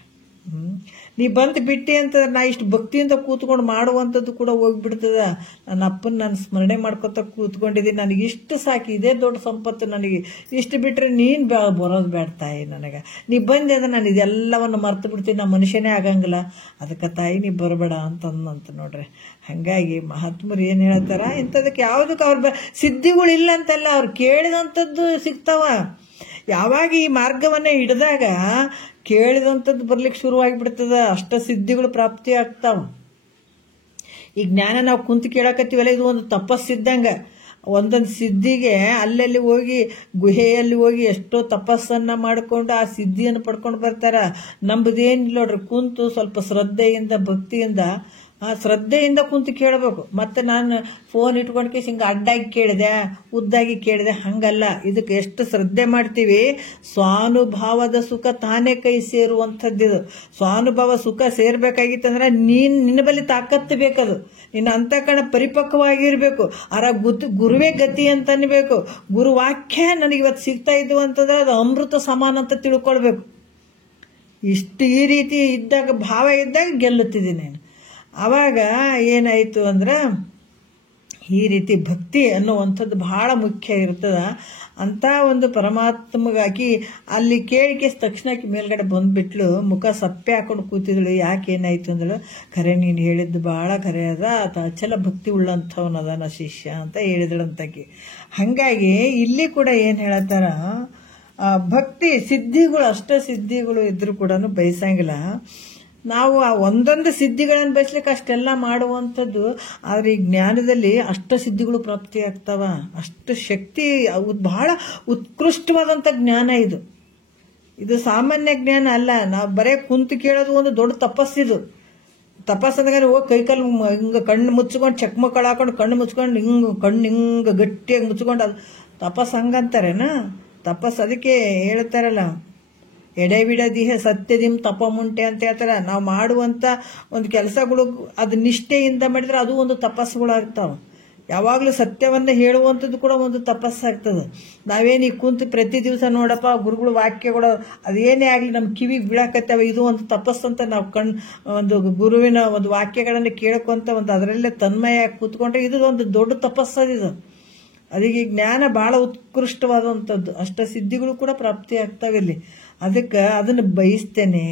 ನೀ ಬಂದು ಬಿಟ್ಟಿ ಅಂತಂದ್ರೆ ನಾ ಇಷ್ಟು ಭಕ್ತಿಯಿಂದ ಕೂತ್ಕೊಂಡು ಮಾಡುವಂಥದ್ದು ಕೂಡ ಹೋಗ್ಬಿಡ್ತದ. ನನ್ನ ಅಪ್ಪನ ನಾನು ಸ್ಮರಣೆ ಮಾಡ್ಕೊತ ಕೂತ್ಕೊಂಡಿದ್ದೀನಿ, ನನಗೆ ಇಷ್ಟು ಸಾಕು, ಇದೇ ದೊಡ್ಡ ಸಂಪತ್ತು ನನಗೆ. ಇಷ್ಟು ಬಿಟ್ಟರೆ ನೀನು ಬರೋದು ಬೇಡ ತಾಯಿ ನನಗೆ. ನೀ ಬಂದೆ ಅಂದ್ರೆ ನಾನು ಇದೆಲ್ಲವನ್ನು ಮರ್ತು ಬಿಡ್ತೀನಿ, ನಾ ಮನುಷ್ಯನೇ ಆಗಂಗಿಲ್ಲ. ಅದಕ್ಕೆ ತಾಯಿ ನೀ ಬರಬೇಡ ಅಂತಂದಂತ ನೋಡ್ರಿ. ಹಾಗಾಗಿ ಮಹಾತ್ಮರು ಏನು ಹೇಳ್ತಾರ, ಇಂಥದಕ್ಕೆ ಯಾವುದಕ್ಕೆ ಅವ್ರ ಸಿದ್ಧಿಗಳಿಲ್ಲ ಅಂತಲ್ಲ, ಅವ್ರು ಕೇಳಿದಂಥದ್ದು ಸಿಗ್ತಾವ. ಯಾವಾಗ ಈ ಮಾರ್ಗವನ್ನೇ ಹಿಡಿದಾಗ ಕೇಳಿದಂಥದ್ದು ಬರ್ಲಿಕ್ಕೆ ಶುರುವಾಗಿಬಿಡ್ತದ, ಅಷ್ಟ ಸಿದ್ಧಿಗಳು ಪ್ರಾಪ್ತಿ ಆಗ್ತಾವ. ಈ ಜ್ಞಾನ ನಾವು ಕುಂತು ಕೇಳಕತ್ತೀವಲ್ಲ, ಇದು ಒಂದು ತಪಸ್ಸಿದ್ದಂಗೆ. ಒಂದೊಂದು ಸಿದ್ಧಿಗೆ ಅಲ್ಲಲ್ಲಿ ಹೋಗಿ ಗುಹೆಯಲ್ಲಿ ಹೋಗಿ ಎಷ್ಟೋ ತಪಸ್ಸನ್ನು ಮಾಡಿಕೊಂಡು ಆ ಸಿದ್ಧಿಯನ್ನು ಪಡ್ಕೊಂಡು ಬರ್ತಾರ. ನಮ್ಮದೇನಿಲ್ಲ ನೋಡ್ರಿ, ಕುಂತು ಸ್ವಲ್ಪ ಶ್ರದ್ಧೆಯಿಂದ ಭಕ್ತಿಯಿಂದ ಶ್ರದ್ಧೆಯಿಂದ ಕುಂತು ಕೇಳಬೇಕು. ಮತ್ತೆ ನಾನು ಫೋನ್ ಇಟ್ಕೊಂಡು ಹಿಂಗೆ ಅಡ್ಡಾಗಿ ಕೇಳಿದೆ, ಉದ್ದಾಗಿ ಕೇಳಿದೆ, ಹಂಗಲ್ಲ. ಇದಕ್ಕೆ ಎಷ್ಟು ಶ್ರದ್ಧೆ ಮಾಡ್ತೀವಿ, ಸ್ವಾನುಭಾವದ ಸುಖ ತಾನೇ ಕೈ ಸೇರುವಂಥದ್ದಿದು. ಸ್ವಾನುಭಾವ ಸುಖ ಸೇರ್ಬೇಕಾಗಿತ್ತಂದ್ರೆ ನಿನ್ನ ಬಳಿ ತಾಕತ್ತು ಬೇಕದು. ನಿನ್ನ ಅಂತಃಕರಣ ಪರಿಪಕ್ವವಾಗಿರ್ಬೇಕು. ಗುರುವೇ ಗತಿ ಅಂತ ಅನ್ಬೇಕು. ಗುರುವಾಕ್ಯ ನನಗೆ ಇವತ್ತು ಸಿಗ್ತಾ ಇದ್ದು ಅಂತಂದ್ರೆ ಅದು ಅಮೃತ ಸಮಾನ ಅಂತ ತಿಳ್ಕೊಳ್ಬೇಕು. ಇಷ್ಟು ಈ ರೀತಿ ಇದ್ದಾಗ, ಭಾವ ಇದ್ದಾಗ ಗೆಲ್ಲುತ್ತಿದ್ದೀನಿ ನಾನು. ಆವಾಗ ಏನಾಯಿತು ಅಂದ್ರೆ, ಈ ರೀತಿ ಭಕ್ತಿ ಅನ್ನುವಂಥದ್ದು ಬಹಳ ಮುಖ್ಯ ಇರ್ತದ. ಅಂತ ಒಂದು ಪರಮಾತ್ಮಗಾಗಿ ಅಲ್ಲಿ ಕೇಳಿಕೆ ತಕ್ಷಣಕ್ಕೆ ಮೇಲ್ಗಡೆ ಬಂದುಬಿಟ್ಲು. ಮುಖ ಸಪ್ಪೆ ಹಾಕೊಂಡು ಕೂತಿದ್ಳು. ಯಾಕೆ ಏನಾಯ್ತು ಅಂದಳು, ಖರೆ ನೀನು ಹೇಳಿದ್ದು ಭಾಳ ಖರೆ ಅದ, ಆತ ಅಚಲ ಭಕ್ತಿ ಉಳ್ಳಂಥವನದಾನ ಶಿಷ್ಯ ಅಂತ ಹೇಳಿದಳಂತಾಕಿ. ಹಾಗಾಗಿ ಇಲ್ಲಿ ಕೂಡ ಏನು ಹೇಳತ್ತಾರ, ಭಕ್ತಿ ಸಿದ್ಧಿಗಳು, ಅಷ್ಟ ಸಿದ್ಧಿಗಳು ಇದ್ರೂ ಕೂಡ ಬಯಸಂಗಿಲ್ಲ. ನಾವು ಆ ಒಂದೊಂದು ಸಿದ್ಧಿಗಳನ್ನು ಬಯಸ್ಲಿಕ್ಕೆ ಅಷ್ಟೆಲ್ಲ ಮಾಡುವಂಥದ್ದು. ಆದರೆ ಈ ಜ್ಞಾನದಲ್ಲಿ ಅಷ್ಟ ಸಿದ್ಧಿಗಳು ಪ್ರಾಪ್ತಿ ಆಗ್ತಾವ. ಅಷ್ಟು ಶಕ್ತಿ, ಬಹಳ ಉತ್ಕೃಷ್ಟವಾದಂಥ ಜ್ಞಾನ ಇದು. ಇದು ಸಾಮಾನ್ಯ ಜ್ಞಾನ ಅಲ್ಲ. ನಾವು ಬರೇ ಕುಂತು ಕೇಳೋದು ಒಂದು ದೊಡ್ಡ ತಪಸ್ಸಿದು. ತಪಸ್ಸಂದಾಗ ಹೋಗಿ ಕೈಕಾಲು ಹಿಂಗೆ ಕಣ್ಣು ಮುಚ್ಕೊಂಡು ಚಕ್ಮಕ್ಕಳು ಹಾಕೊಂಡು ಕಣ್ಣು ಮುಚ್ಕೊಂಡು ಹಿಂಗೆ ಗಟ್ಟಿಯಾಗಿ ಮುಚ್ಕೊಂಡು ಅದು ತಪಸ್ಸು ಹಂಗಂತಾರೇನ? ತಪಸ್ಸು ಅದಕ್ಕೆ ಹೇಳ್ತಾರಲ್ಲ, ಎಡೆಬಿಡದಿಹ ಸತ್ಯದಿಂ ತಪಮುಂಟೆ ಅಂತ ಹೇಳ್ತಾರೆ. ನಾವು ಮಾಡುವಂಥ ಒಂದು ಕೆಲಸಗಳು ಅದು ನಿಷ್ಠೆಯಿಂದ ಮಾಡಿದ್ರೆ ಅದು ಒಂದು ತಪಸ್ಸುಗಳಾಗ್ತಾವೆ. ಯಾವಾಗಲೂ ಸತ್ಯವನ್ನ ಹೇಳುವಂಥದ್ದು ಕೂಡ ಒಂದು ತಪಸ್ಸಾಗ್ತದೆ. ನಾವೇನು ಈ ಕುಂತು ಪ್ರತಿ ದಿವಸ ನೋಡಪ್ಪ ಗುರುಗಳು ವಾಕ್ಯಗಳು ಅದೇನೇ ಆಗಲಿ ನಮ್ಮ ಕಿವಿಗೆ ಬೀಳಾಕತ್ತೇವೆ, ಇದು ಒಂದು ತಪಸ್ಸಂತ ನಾವು ಒಂದು ಗುರುವಿನ ಒಂದು ವಾಕ್ಯಗಳನ್ನು ಕೇಳ್ಕೊಂತ ಒಂದು ಅದರಲ್ಲೇ ತನ್ಮಯ ಕೂತ್ಕೊಂಡ್ರೆ ಇದು ಒಂದು ದೊಡ್ಡ ತಪಸ್ಸದಿದು. ಅದಕ್ಕೆ ಜ್ಞಾನ ಬಹಳ ಉತ್ಕೃಷ್ಟವಾದಂಥದ್ದು. ಅಷ್ಟ ಸಿದ್ಧಿಗಳು ಕೂಡ ಪ್ರಾಪ್ತಿ ಆಗ್ತಾವೆ ಇಲ್ಲಿ. ಅದಕ್ಕೆ ಅದನ್ನು ಬಯಸ್ತೇನೆ.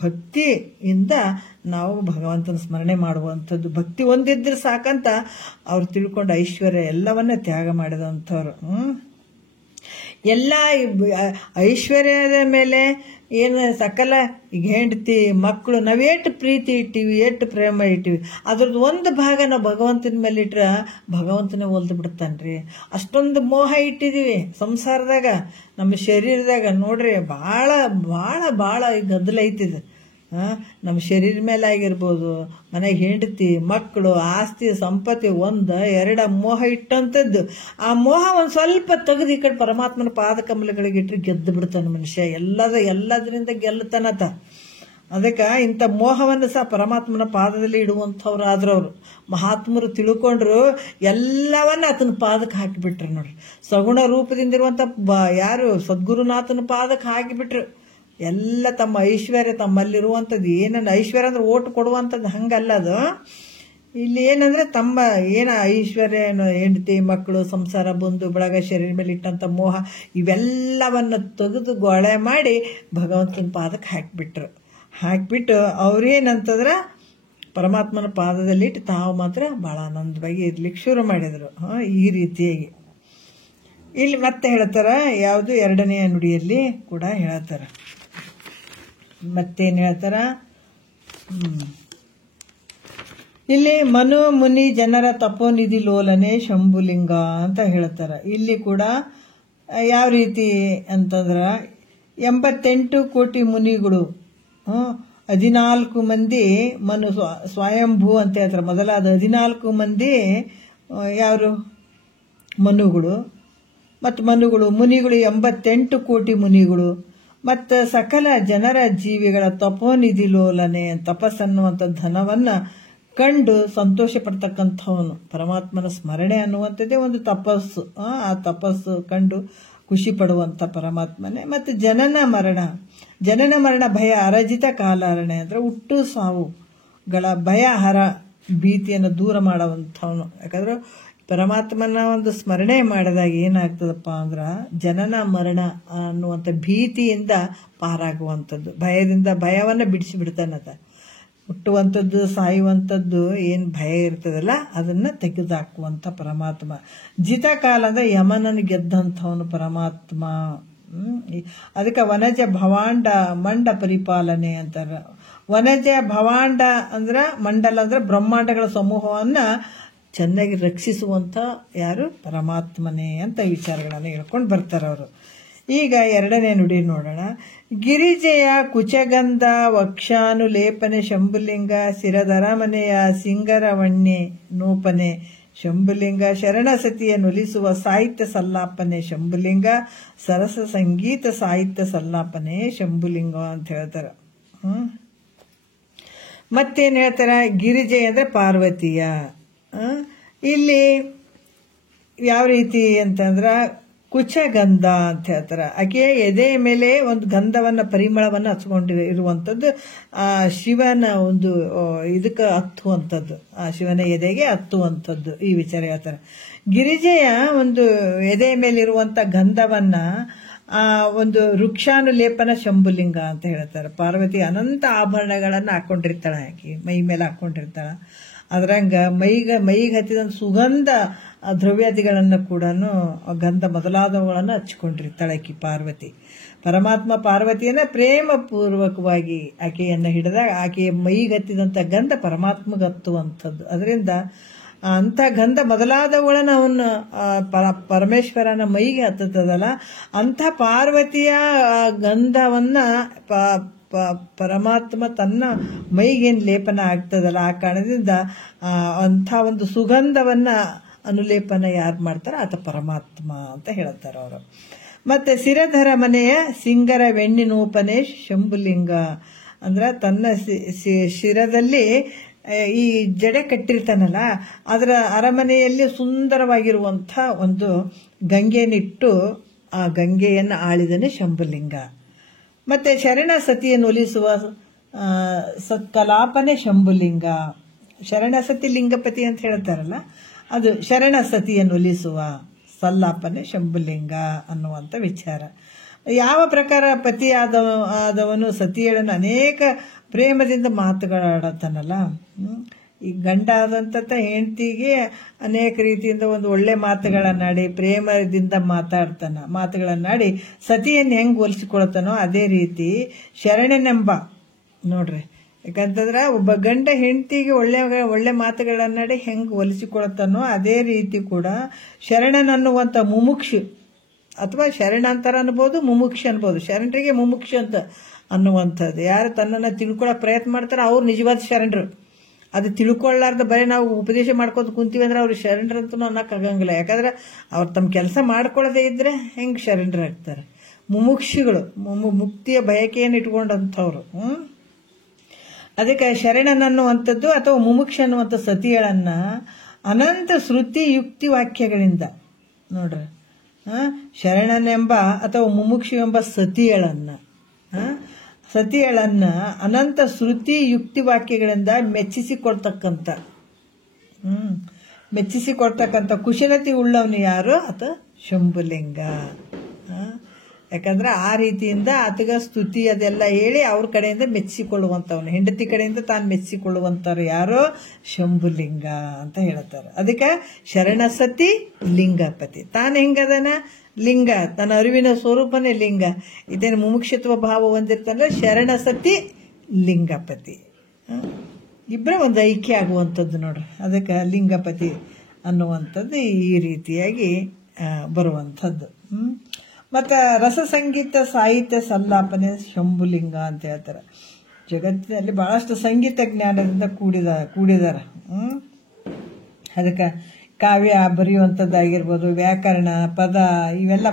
ಭಕ್ತಿಯಿಂದ ನಾವು ಭಗವಂತನ ಸ್ಮರಣೆ ಮಾಡುವಂಥದ್ದು. ಭಕ್ತಿ ಒಂದಿದ್ರೆ ಸಾಕಂತ ಅವ್ರು ತಿಳ್ಕೊಂಡು ಐಶ್ವರ್ಯ ಎಲ್ಲವನ್ನ ತ್ಯಾಗ ಮಾಡಿದಂಥವ್ರು. ಎಲ್ಲ ಐಶ್ವರ್ಯದ ಮೇಲೆ ಏನು ಸಕಲ ಈಗ ಹೆಂಡತಿ ಮಕ್ಕಳು ನಾವೇಟು ಪ್ರೀತಿ ಇಟ್ಟಿವಿ, ಎಷ್ಟು ಪ್ರೇಮ ಇಟ್ಟಿವಿ, ಅದ್ರದ್ದು ಒಂದು ಭಾಗ ನಾವು ಭಗವಂತನ ಮೇಲೆ ಇಟ್ರೆ ಭಗವಂತನೇ ಒಲ್ದು ಬಿಡ್ತಾನ್ರಿ. ಅಷ್ಟೊಂದು ಮೋಹ ಇಟ್ಟಿದೀವಿ ಸಂಸಾರದಾಗ, ನಮ್ಮ ಶರೀರದಾಗ. ನೋಡ್ರಿ ಭಾಳ ಭಾಳ ಭಾಳ ಗದ್ದಲ ಐತಿದೆ. ನಮ್ಮ ಶರೀರ ಮೇಲೆ ಆಗಿರ್ಬೋದು, ಮನೆಗೆ ಹೆಂಡತಿ ಮಕ್ಕಳು ಆಸ್ತಿ ಸಂಪತ್ತಿ ಒಂದ ಎರಡ ಮೋಹ ಇಟ್ಟಂಥದ್ದು. ಆ ಮೋಹ ಒಂದು ಸ್ವಲ್ಪ ತೆಗೆದು ಈ ಕಡೆ ಪರಮಾತ್ಮನ ಪಾದಕಮಲಗಳಿಗೆ ಇಟ್ಟರೆ ಗೆದ್ದು ಬಿಡ್ತಾನೆ ಮನುಷ್ಯ. ಎಲ್ಲದರಿಂದ ಗೆಲ್ಲತನತ. ಅದಕ್ಕೆ ಇಂಥ ಮೋಹವನ್ನು ಸಹ ಪರಮಾತ್ಮನ ಪಾದದಲ್ಲಿ ಇಡುವಂಥವ್ರು ಆದ್ರವ್ರು ಮಹಾತ್ಮರು ತಿಳ್ಕೊಂಡ್ರು. ಎಲ್ಲವನ್ನ ಆತನ ಪಾದಕ್ಕೆ ಹಾಕಿಬಿಟ್ರು. ನೋಡ್ರಿ, ಸಗುಣ ರೂಪದಿಂದಿರುವಂಥ ಯಾರು ಸದ್ಗುರುನಾಥನ ಪಾದಕ್ಕೆ ಹಾಕಿಬಿಟ್ರು. ಎಲ್ಲ ತಮ್ಮ ಐಶ್ವರ್ಯ ತಮ್ಮಲ್ಲಿರುವಂಥದ್ದು ಏನನ್ನ ಐಶ್ವರ್ಯ ಅಂದ್ರೆ ಓಟು ಕೊಡುವಂಥದ್ದು ಹಂಗಲ್ಲ ಅದು. ಇಲ್ಲಿ ಏನಂದ್ರೆ ತಮ್ಮ ಐಶ್ವರ್ಯ ಹೆಂಡತಿ ಮಕ್ಕಳು ಸಂಸಾರ ಬಂಧು ಬಳಗ ಶರೀರ ಮೇಲೆ ಇಟ್ಟಂಥ ಮೋಹ ಇವೆಲ್ಲವನ್ನ ತೆಗೆದು ಗೊಳೆ ಮಾಡಿ ಭಗವಂತನ ಪಾದಕ್ಕೆ ಹಾಕಿಬಿಟ್ಟು ಅವ್ರೇನಂತಂದ್ರೆ ಪರಮಾತ್ಮನ ಪಾದದಲ್ಲಿಟ್ಟು ತಾವು ಮಾತ್ರ ಭಾಳ ಆನಂದವಾಗಿ ಇರ್ಲಿಕ್ಕೆ ಶುರು ಮಾಡಿದರು. ಈ ರೀತಿಯಾಗಿ ಇಲ್ಲಿ ಮತ್ತೆ ಹೇಳ್ತಾರ, ಯಾವುದು 2ನೆಯ ನುಡಿಯಲ್ಲಿ ಕೂಡ ಹೇಳ್ತಾರ. ಮತ್ತೇನು ಹೇಳ್ತಾರ ಇಲ್ಲಿ, ಮನು ಮುನಿ ಜನರ ತಪೋನಿಧಿ ಲೋಲನೆ ಶಂಭುಲಿಂಗ ಅಂತ ಹೇಳ್ತಾರ. ಇಲ್ಲಿ ಕೂಡ ಯಾವ ರೀತಿ ಅಂತಂದ್ರ 88 ಕೋಟಿ ಮುನಿಗಳು, 14 ಮಂದಿ ಮನು ಸ್ವಯಂಭೂ ಅಂತ ಹೇಳ್ತಾರೆ. ಮೊದಲಾದ 14 ಮಂದಿ ಯಾರು ಮನುಗಳು, ಮತ್ತು ಮುನಿಗಳು 88 ಕೋಟಿ ಮುನಿಗಳು, ಮತ್ತು ಸಕಲ ಜನರ ಜೀವಿಗಳ ತಪೋನಿಧಿ ಲೋಲನೆ ತಪಸ್ಸನ್ನುವಂಥ ಧನವನ್ನ ಕಂಡು ಸಂತೋಷ ಪಡ್ತಕ್ಕಂಥವನು. ಪರಮಾತ್ಮನ ಸ್ಮರಣೆ ಅನ್ನುವಂಥದ್ದೇ ಒಂದು ತಪಸ್ಸು. ಆ ತಪಸ್ಸು ಕಂಡು ಖುಷಿ ಪಡುವಂಥ ಪರಮಾತ್ಮನೇ. ಮತ್ತು ಜನನ ಮರಣ ಭಯ ಅರಜಿತ ಕಾಲಾರಣೆ ಅಂದ್ರೆ ಹುಟ್ಟು ಸಾವುಗಳ ಭಯ ಹರ ಭೀತಿಯನ್ನು ದೂರ ಮಾಡುವಂಥವನು. ಯಾಕಂದ್ರೆ ಪರಮಾತ್ಮನ ಒಂದು ಸ್ಮರಣೆ ಮಾಡಿದಾಗ ಏನಾಗ್ತದಪ್ಪ ಅಂದ್ರೆ ಜನನ ಮರಣ ಅನ್ನುವಂಥ ಭೀತಿಯಿಂದ ಪಾರಾಗುವಂಥದ್ದು, ಭಯವನ್ನು ಬಿಡಿಸಿ ಬಿಡ್ತಾನತ. ಹುಟ್ಟುವಂಥದ್ದು ಸಾಯುವಂಥದ್ದು ಏನು ಭಯ ಇರ್ತದಲ್ಲ ಅದನ್ನ ತೆಗೆದುಹಾಕುವಂಥ ಪರಮಾತ್ಮ. ಜಿತಕಾಲ ಅಂದ್ರೆ ಯಮನನ್ನು ಗೆದ್ದಂಥವನು ಪರಮಾತ್ಮ. ಅದಕ್ಕೆ ವನಜ ಭವಾಂಡ ಮಂಡ ಪರಿಪಾಲನೆ ಅಂತಾರ. ವನಜ ಭವಾಂಡ ಅಂದ್ರ ಮಂಡಲ ಅಂದ್ರೆ ಬ್ರಹ್ಮಾಂಡಗಳ ಸಮೂಹವನ್ನ ಚೆನ್ನಾಗಿ ರಕ್ಷಿಸುವಂಥ ಯಾರು ಪರಮಾತ್ಮನೇ ಅಂತ ವಿಚಾರಗಳನ್ನು ಹೇಳ್ಕೊಂಡು ಬರ್ತಾರೆ ಅವರು. ಈಗ 2ನೇ ನುಡಿ ನೋಡೋಣ. ಗಿರಿಜೆಯ ಕುಚಗಂಧ ವಕ್ಷಾನುಲೇಪನೆ ಶಂಭುಲಿಂಗ ಶಿರಧರಮನೆಯ ಸಿಂಗರವಣ್ಣೆ ನೋಪನೆ ಶಂಭುಲಿಂಗ ಶರಣಸತಿಯ ನುಲಿಸುವ ಸಾಹಿತ್ಯ ಸಲ್ಲಾಪನೆ ಶಂಭುಲಿಂಗ ಸರಸ ಸಂಗೀತ ಸಾಹಿತ್ಯ ಸಲ್ಲಾಪನೆ ಶಂಭುಲಿಂಗ ಅಂತ ಹೇಳ್ತಾರೆ. ಮತ್ತೇನು ಹೇಳ್ತಾರ, ಗಿರಿಜೆ ಅಂದ್ರೆ ಪಾರ್ವತಿಯ. ಇಲ್ಲಿ ಯಾವ ರೀತಿ ಅಂತಂದ್ರ ಕುಚಗಂಧ ಅಂತ ಹೇಳ್ತಾರ. ಆಕೆಯ ಎದೆಯ ಮೇಲೆ ಒಂದು ಗಂಧವನ್ನ ಪರಿಮಳವನ್ನ ಹಚ್ಕೊಂಡಿರುವಂಥದ್ದು ಆ ಶಿವನ ಒಂದು ಇದಕ್ಕೆ ಹತ್ತುವಂಥದ್ದು, ಆ ಶಿವನ ಎದೆಗೆ ಹತ್ತುವಂಥದ್ದು ಈ ವಿಚಾರ ಹೇಳ್ತಾರೆ. ಗಿರಿಜೆಯ ಒಂದು ಎದೆಯ ಮೇಲಿರುವಂಥ ಗಂಧವನ್ನ ಒಂದು ವೃಕ್ಷಾನುಲೇಪನ ಶಂಭುಲಿಂಗ ಅಂತ ಹೇಳ್ತಾರೆ. ಪಾರ್ವತಿ ಅನಂತ ಆಭರಣಗಳನ್ನ ಹಾಕೊಂಡಿರ್ತಾಳೆ, ಆಕೆ ಮೈ ಮೇಲೆ ಹಾಕೊಂಡಿರ್ತಾಳ. ಅದ್ರಂಗ ಮೈಗೆ ಹತ್ತಿದಂಥ ಸುಗಂಧ ದ್ರವ್ಯಾದಿಗಳನ್ನು ಕೂಡ ಗಂಧ ಮೊದಲಾದವುಗಳನ್ನು ಹಚ್ಕೊಂಡಿರ್ತಾಳೆ ಆಕಿ ಪಾರ್ವತಿ. ಪರಮಾತ್ಮ ಪಾರ್ವತಿಯನ್ನ ಪ್ರೇಮ ಪೂರ್ವಕವಾಗಿ ಆಕೆಯನ್ನು ಹಿಡಿದಾಗ ಆಕೆಯ ಮೈಗೆ ಹತ್ತಿದಂಥ ಗಂಧ ಪರಮಾತ್ಮಗೆ ಹತ್ತುವಂಥದ್ದು. ಅದರಿಂದ ಅಂಥ ಗಂಧ ಮೊದಲಾದವುಗಳನ್ನು ಅವನು ಪರಮೇಶ್ವರನ ಮೈಗೆ ಹತ್ತದಲ್ಲ, ಅಂಥ ಪಾರ್ವತಿಯ ಗಂಧವನ್ನ ಪರಮಾತ್ಮ ತನ್ನ ಮೈಗೇನು ಲೇಪನ ಆಗ್ತದಲ್ಲ, ಆ ಕಾರಣದಿಂದ ಅಂಥ ಒಂದು ಸುಗಂಧವನ್ನ ಅನುಲೇಪನ ಯಾರು ಮಾಡ್ತಾರೋ ಆತ ಪರಮಾತ್ಮ ಅಂತ ಹೇಳ್ತಾರೆ ಅವರು. ಮತ್ತೆ ಸಿರಧರ ಮನೆಯ ಸಿಂಗರ ವೆಣ್ಣಿನೂಪನೆ ಶಂಭುಲಿಂಗ ಅಂದ್ರೆ ತನ್ನ ಶಿರದಲ್ಲಿ ಈ ಜಡೆ ಕಟ್ಟಿರ್ತಾನಲ್ಲ, ಅದರ ಅರಮನೆಯಲ್ಲಿ ಸುಂದರವಾಗಿರುವಂಥ ಒಂದು ಗಂಗೆಯನ್ನಿಟ್ಟು ಆ ಗಂಗೆಯನ್ನು ಆಳಿದನೆ ಶಂಭುಲಿಂಗ. ಮತ್ತೆ ಶರಣ ಸತಿಯನ್ನು ಒಲಿಸುವ ಸತ್ಕಲಾಪನೆ ಶಂಭುಲಿಂಗ. ಶರಣ ಸತಿ ಲಿಂಗಪತಿ ಅಂತ ಹೇಳ್ತಾರಲ್ಲ, ಅದು ಶರಣ ಸತಿಯನ್ನು ಒಲಿಸುವ ಸಲ್ಲಾಪನೆ ಶಂಭುಲಿಂಗ ಅನ್ನುವಂಥ ವಿಚಾರ. ಯಾವ ಪ್ರಕಾರ ಪತಿ ಆದವನು ಸತಿಯಳನ್ನು ಅನೇಕ ಪ್ರೇಮದಿಂದ ಮಾತುಗಳಾಡತಾನಲ್ಲ, ಈ ಗಂಡ ಆದಂಥ ಹೆಂಡತಿಗೆ ಅನೇಕ ರೀತಿಯಿಂದ ಒಂದು ಒಳ್ಳೆ ಮಾತುಗಳನ್ನಾಡಿ ಪ್ರೇಮದಿಂದ ಮಾತುಗಳನ್ನಾಡಿ ಸತಿಯನ್ನು ಹೆಂಗೆ ಹೋಲಿಸಿಕೊಳ್ತಾನೋ ಅದೇ ರೀತಿ ಶರಣನೆಂಬ ನೋಡ್ರಿ. ಯಾಕಂತಂದ್ರೆ ಒಬ್ಬ ಗಂಡ ಹೆಂಡತಿಗೆ ಒಳ್ಳೆ ಮಾತುಗಳನ್ನಾಡಿ ಹೆಂಗೆ ಹೋಲಿಸಿಕೊಳ್ತಾನೋ ಅದೇ ರೀತಿ ಕೂಡ ಶರಣನನ್ನುವಂಥ ಮುಮುಕ್ಷು ಅಥವಾ ಶರಣ ಅಂತಾರ ಅನ್ಬೋದು, ಮುಮುಕ್ಷ ಅನ್ಬೋದು. ಶರಣರಿಗೆ ಮುಮುಕ್ಷ ಅಂತ ಅನ್ನುವಂಥದ್ದು. ಯಾರು ತನ್ನನ್ನು ತಿಳ್ಕೊಳ್ಳೋಕೆ ಪ್ರಯತ್ನ ಮಾಡ್ತಾರೋ ಅವ್ರು ನಿಜವಾದ ಶರಣರು. ಅದು ತಿಳ್ಕೊಳ್ಳಾರ್ದ ಬರೀ ನಾವು ಉಪದೇಶ ಮಾಡ್ಕೊತ ಕುಂತೀವಿ ಅಂದ್ರೆ ಅವ್ರು ಶರಣರಂತೂ ಅನ್ನೋಕ್ಕಾಗಂಗಿಲ್ಲ. ಯಾಕಂದ್ರೆ ಅವ್ರು ತಮ್ಮ ಕೆಲಸ ಮಾಡ್ಕೊಳ್ಳೋದೇ ಇದ್ರೆ ಹೆಂಗೆ ಶರಣರಾಗ್ತಾರೆ? ಮುಮುಕ್ಷಿಗಳು, ಮುಕ್ತಿಯ ಬಯಕೆಯನ್ನು ಇಟ್ಕೊಂಡಂಥವ್ರು. ಅದಕ್ಕೆ ಶರಣನನ್ನುವಂಥದ್ದು ಅಥವಾ ಮುಮುಕ್ಷ ಅನ್ನುವಂಥ ಸತಿಯಳನ್ನ ಅನಂತ ಶ್ರುತಿ ಯುಕ್ತಿ ವಾಕ್ಯಗಳಿಂದ ನೋಡ್ರಿ, ಶರಣನೆಂಬ ಅಥವಾ ಮುಮುಕ್ಷು ಎಂಬ ಸತಿಯಳನ್ನ ಅನಂತ ಶ್ರುತಿ ಯುಕ್ತಿ ವಾಕ್ಯಗಳಿಂದ ಮೆಚ್ಚಿಸಿಕೊಡ್ತಕ್ಕಂಥ ಕುಶಲತೆ ಉಳ್ಳವನು ಯಾರು? ಆತ ಶಂಭುಲಿಂಗ. ಯಾಕಂದ್ರೆ ಆ ರೀತಿಯಿಂದ ಆತಗ ಸ್ತುತಿ ಅದೆಲ್ಲ ಹೇಳಿ ಅವ್ರ ಕಡೆಯಿಂದ ಮೆಚ್ಚಿಕೊಳ್ಳುವಂಥವನು, ಹೆಂಡತಿ ಕಡೆಯಿಂದ ತಾನು ಮೆಚ್ಚಿಕೊಳ್ಳುವಂಥವ್ರು ಯಾರೋ ಶಂಭುಲಿಂಗ ಅಂತ ಹೇಳ್ತಾರೆ. ಅದಕ್ಕೆ ಶರಣಸತಿ ಲಿಂಗಪತಿ. ತಾನು ಹೆಂಗದನ ಲಿಂಗ, ತನ್ನ ಅರಿವಿನ ಸ್ವರೂಪನೇ ಲಿಂಗ. ಇದೇನು ಮುಮುಕ್ಷತ್ವ ಭಾವ ಹೊಂದಿರ್ತಾನಲ್ಲ, ಶರಣಸತಿ ಲಿಂಗಪತಿ. ಇಬ್ಬರೇ ಒಂದು ಐಕ್ಯ ಆಗುವಂಥದ್ದು ನೋಡ್ರಿ. ಅದಕ್ಕೆ ಲಿಂಗಪತಿ ಅನ್ನುವಂಥದ್ದು ಈ ರೀತಿಯಾಗಿ ಬರುವಂಥದ್ದು. ಮತ್ತು ರಸಸಂಗೀತ ಸಾಹಿತ್ಯ ಸಲ್ಲಾಪನೆ ಶಂಭುಲಿಂಗ ಅಂತ ಹೇಳ್ತಾರೆ. ಜಗತ್ತಿನಲ್ಲಿ ಬಹಳಷ್ಟು ಸಂಗೀತ ಜ್ಞಾನದಿಂದ ಕೂಡಿದಾರೆ. ಅದಕ್ಕೆ ಕಾವ್ಯ ಬರೆಯುವಂಥದ್ದಾಗಿರ್ಬೋದು, ವ್ಯಾಕರಣ, ಪದ, ಇವೆಲ್ಲ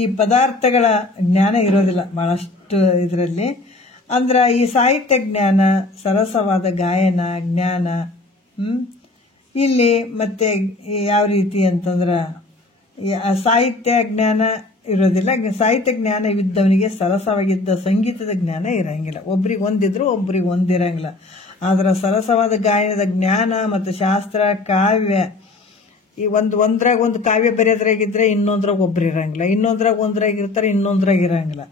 ಈ ಪದಾರ್ಥಗಳ ಜ್ಞಾನ ಇರೋದಿಲ್ಲ ಬಹಳಷ್ಟು ಇದರಲ್ಲಿ. ಅಂದ್ರೆ ಈ ಸಾಹಿತ್ಯ ಜ್ಞಾನ, ಸರಸವಾದ ಗಾಯನ ಜ್ಞಾನ ಇಲ್ಲಿ ಮತ್ತೆ ಯಾವ ರೀತಿ ಅಂತಂದ್ರೆ ಸಾಹಿತ್ಯ ಜ್ಞಾನ ಇರೋದಿಲ್ಲ. ಸಾಹಿತ್ಯ ಜ್ಞಾನ ಇದ್ದವನಿಗೆ ಸರಸವಾಗಿದ್ದ ಸಂಗೀತದ ಜ್ಞಾನ ಇರಂಗಿಲ್ಲ. ಒಬ್ರಿಗೆ ಒಂದಿದ್ರು ಒಬ್ರಿಗೆ ಒಂದಿರಂಗಿಲ್ಲ. ಆದ್ರೆ ಸರಸವಾದ ಗಾಯನದ ಜ್ಞಾನ ಮತ್ತು ಶಾಸ್ತ್ರ, ಕಾವ್ಯ, ಈ ಒಂದ್ರಾಗ ಒಂದು ಕಾವ್ಯ ಬರೆಯೋದ್ರಾಗಿದ್ರೆ ಇನ್ನೊಂದ್ರಾಗ ಒಬ್ರು ಇರಂಗಿಲ್ಲ, ಇನ್ನೊಂದ್ರಾಗ ಒಂದ್ರಾಗಿರ್ತಾರೆ, ಇನ್ನೊಂದ್ರಾಗ ಇರಂಗಿಲ್ಲ.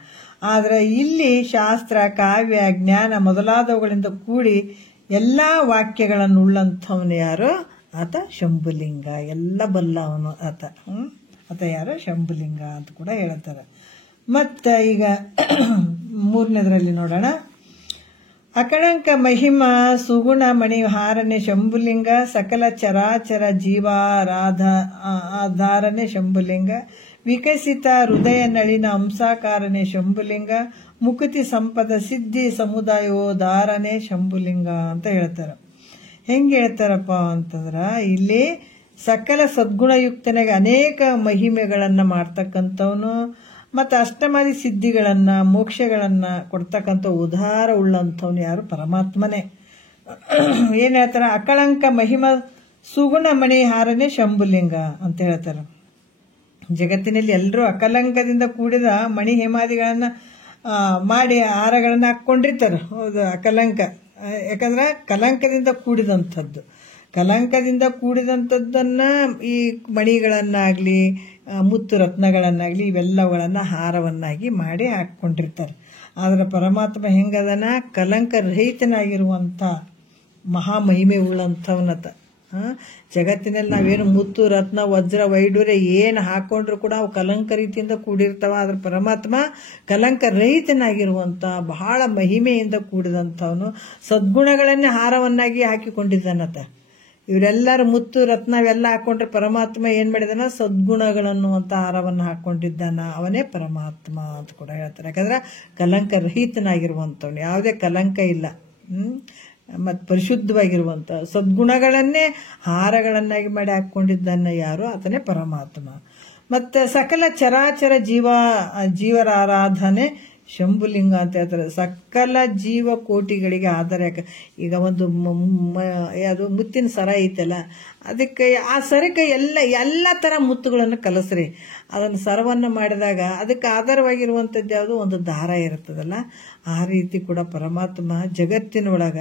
ಆದ್ರೆ ಇಲ್ಲಿ ಶಾಸ್ತ್ರ, ಕಾವ್ಯ, ಜ್ಞಾನ ಮೊದಲಾದವುಗಳಿಂದ ಕೂಡಿ ಎಲ್ಲಾ ವಾಕ್ಯಗಳನ್ನು ಉಳ್ಳಂಥವನು ಯಾರು? ಆತ ಶಂಭುಲಿಂಗ. ಎಲ್ಲ ಬಲ್ಲ ಅವನು ಆತ. ಆತ ಯಾರು? ಶಂಭುಲಿಂಗ ಅಂತ ಕೂಡ ಹೇಳ್ತಾರೆ. ಮತ್ತೆ ಈಗ ಮೂರನೇದ್ರಲ್ಲಿ ನೋಡೋಣ. ಅಕಳಂಕ ಮಹಿಮಾ ಸುಗುಣ ಮಣಿಹಾರನೆ ಶಂಭುಲಿಂಗ, ಸಕಲ ಚರಾಚರ ಜೀವಾರಾಧಾರನೆ ಶಂಭುಲಿಂಗ, ವಿಕಸಿತ ಹೃದಯ ನಳಿನ ಅಂಸಾಕಾರನೆ ಶಂಭುಲಿಂಗ, ಮುಕುತಿ ಸಂಪದ ಸಿದ್ಧಿ ಸಮುದಾಯೋದಾರನೆ ಶಂಭುಲಿಂಗ ಅಂತ ಹೇಳ್ತಾರೆ. ಹೆಂಗೆ ಹೇಳ್ತಾರಪ್ಪ ಅಂತಂದ್ರ, ಇಲ್ಲಿ ಸಕಲ ಸದ್ಗುಣಯುಕ್ತನಿಗೆ ಅನೇಕ ಮಹಿಮೆಗಳನ್ನ ಮಾಡ್ತಕ್ಕಂಥವನು, ಮತ್ತು ಅಷ್ಟಮಾದಿ ಸಿದ್ಧಿಗಳನ್ನ ಮೋಕ್ಷಗಳನ್ನ ಕೊಡ್ತಕ್ಕಂಥ ಉದಾರ ಉಳ್ಳಂಥವನು ಯಾರು? ಪರಮಾತ್ಮನೇ. ಏನ್ ಹೇಳ್ತಾರ? ಅಕಳಂಕ ಮಹಿಮ ಸುಗುಣ ಮಣಿಹಾರನೆ ಶಂಭುಲಿಂಗ ಅಂತ ಹೇಳ್ತಾರೆ. ಜಗತ್ತಿನಲ್ಲಿ ಎಲ್ಲರೂ ಅಕಲಂಕದಿಂದ ಕೂಡಿದ ಮಣಿ ಹೇಮಾದಿಗಳನ್ನ ಮಾಡಿ ಹಾರಗಳನ್ನ ಹಾಕೊಂಡಿರ್ತಾರೆ. ಹೌದು, ಅಕಲಂಕ. ಯಾಕಂದ್ರೆ ಕಲಂಕದಿಂದ ಕೂಡಿದಂಥದ್ದು. ಕಲಂಕದಿಂದ ಕೂಡಿದಂಥದ್ದನ್ನ ಈ ಮಣಿಗಳನ್ನಾಗ್ಲಿ ಮುತ್ತು ರತ್ನಗಳನ್ನಾಗ್ಲಿ ಇವೆಲ್ಲವುಗಳನ್ನ ಹಾರವನ್ನಾಗಿ ಮಾಡಿ ಹಾಕೊಂಡಿರ್ತಾರೆ. ಆದ್ರೆ ಪರಮಾತ್ಮ ಹೆಂಗದನ? ಕಲಂಕ ರಹಿತನಾಗಿರುವಂಥ ಮಹಾಮಹಿಮೆ ಉಳ್ಳಂಥವನತ. ಜಗತ್ತಿನಲ್ಲಿ ನಾವೇನು ಮುತ್ತು ರತ್ನ ವಜ್ರ ವೈಡೂರ್ಯ ಏನು ಹಾಕೊಂಡ್ರು ಕೂಡ ಅವು ಕಲಂಕ ರೀತಿಯಿಂದ ಕೂಡಿರ್ತಾವ. ಆದ್ರೆ ಪರಮಾತ್ಮ ಕಲಂಕ ರಹಿತನಾಗಿರುವಂತ ಬಹಳ ಮಹಿಮೆಯಿಂದ ಕೂಡಿದಂಥವನು, ಸದ್ಗುಣಗಳನ್ನೇ ಹಾರವನ್ನಾಗಿ ಹಾಕಿಕೊಂಡಿದ್ದಾನತ. ಇವರೆಲ್ಲರೂ ಮುತ್ತು ರತ್ನ ಅವೆಲ್ಲ ಹಾಕೊಂಡ್ರೆ ಪರಮಾತ್ಮ ಏನ್ ಮಾಡಿದಾನ, ಸದ್ಗುಣಗಳನ್ನುವಂತ ಹಾರವನ್ನು ಹಾಕೊಂಡಿದ್ದಾನ, ಅವನೇ ಪರಮಾತ್ಮ ಅಂತ ಕೂಡ ಹೇಳ್ತಾರೆ. ಯಾಕಂದ್ರೆ ಕಲಂಕ ರಹಿತನಾಗಿರುವಂತವನು, ಯಾವುದೇ ಕಲಂಕ ಇಲ್ಲ. ಮತ್ತು ಪರಿಶುದ್ಧವಾಗಿರುವಂತ ಸದ್ಗುಣಗಳನ್ನೇ ಹಾರಗಳನ್ನಾಗಿ ಮಾಡಿ ಹಾಕೊಂಡಿದ್ದಾನ ಯಾರು, ಆತನೇ ಪರಮಾತ್ಮ. ಮತ್ತೆ ಸಕಲ ಚರಾಚರ ಜೀವರ ಆರಾಧನೆ ಶಂಭುಲಿಂಗ ಅಂತ ಹೇಳ್ತಾರೆ. ಸಕಲ ಜೀವ ಕೋಟಿಗಳಿಗೆ ಆಧಾರ. ಈಗ ಒಂದು ಅದು ಮುತ್ತಿನ ಸರ ಐತಲ್ಲ, ಅದಕ್ಕೆ ಆ ಸರಕ್ಕೆ ಎಲ್ಲ ತರ ಮುತ್ತುಗಳನ್ನು ಕಲಸ್ರಿ. ಅದನ್ನು ಸರವನ್ನು ಮಾಡಿದಾಗ ಅದಕ್ಕೆ ಆಧಾರವಾಗಿರುವಂಥದ್ದು ಯಾವುದು, ಒಂದು ದಾರ ಇರ್ತದಲ್ಲ. ಆ ರೀತಿ ಕೂಡ ಪರಮಾತ್ಮ ಜಗತ್ತಿನೊಳಗ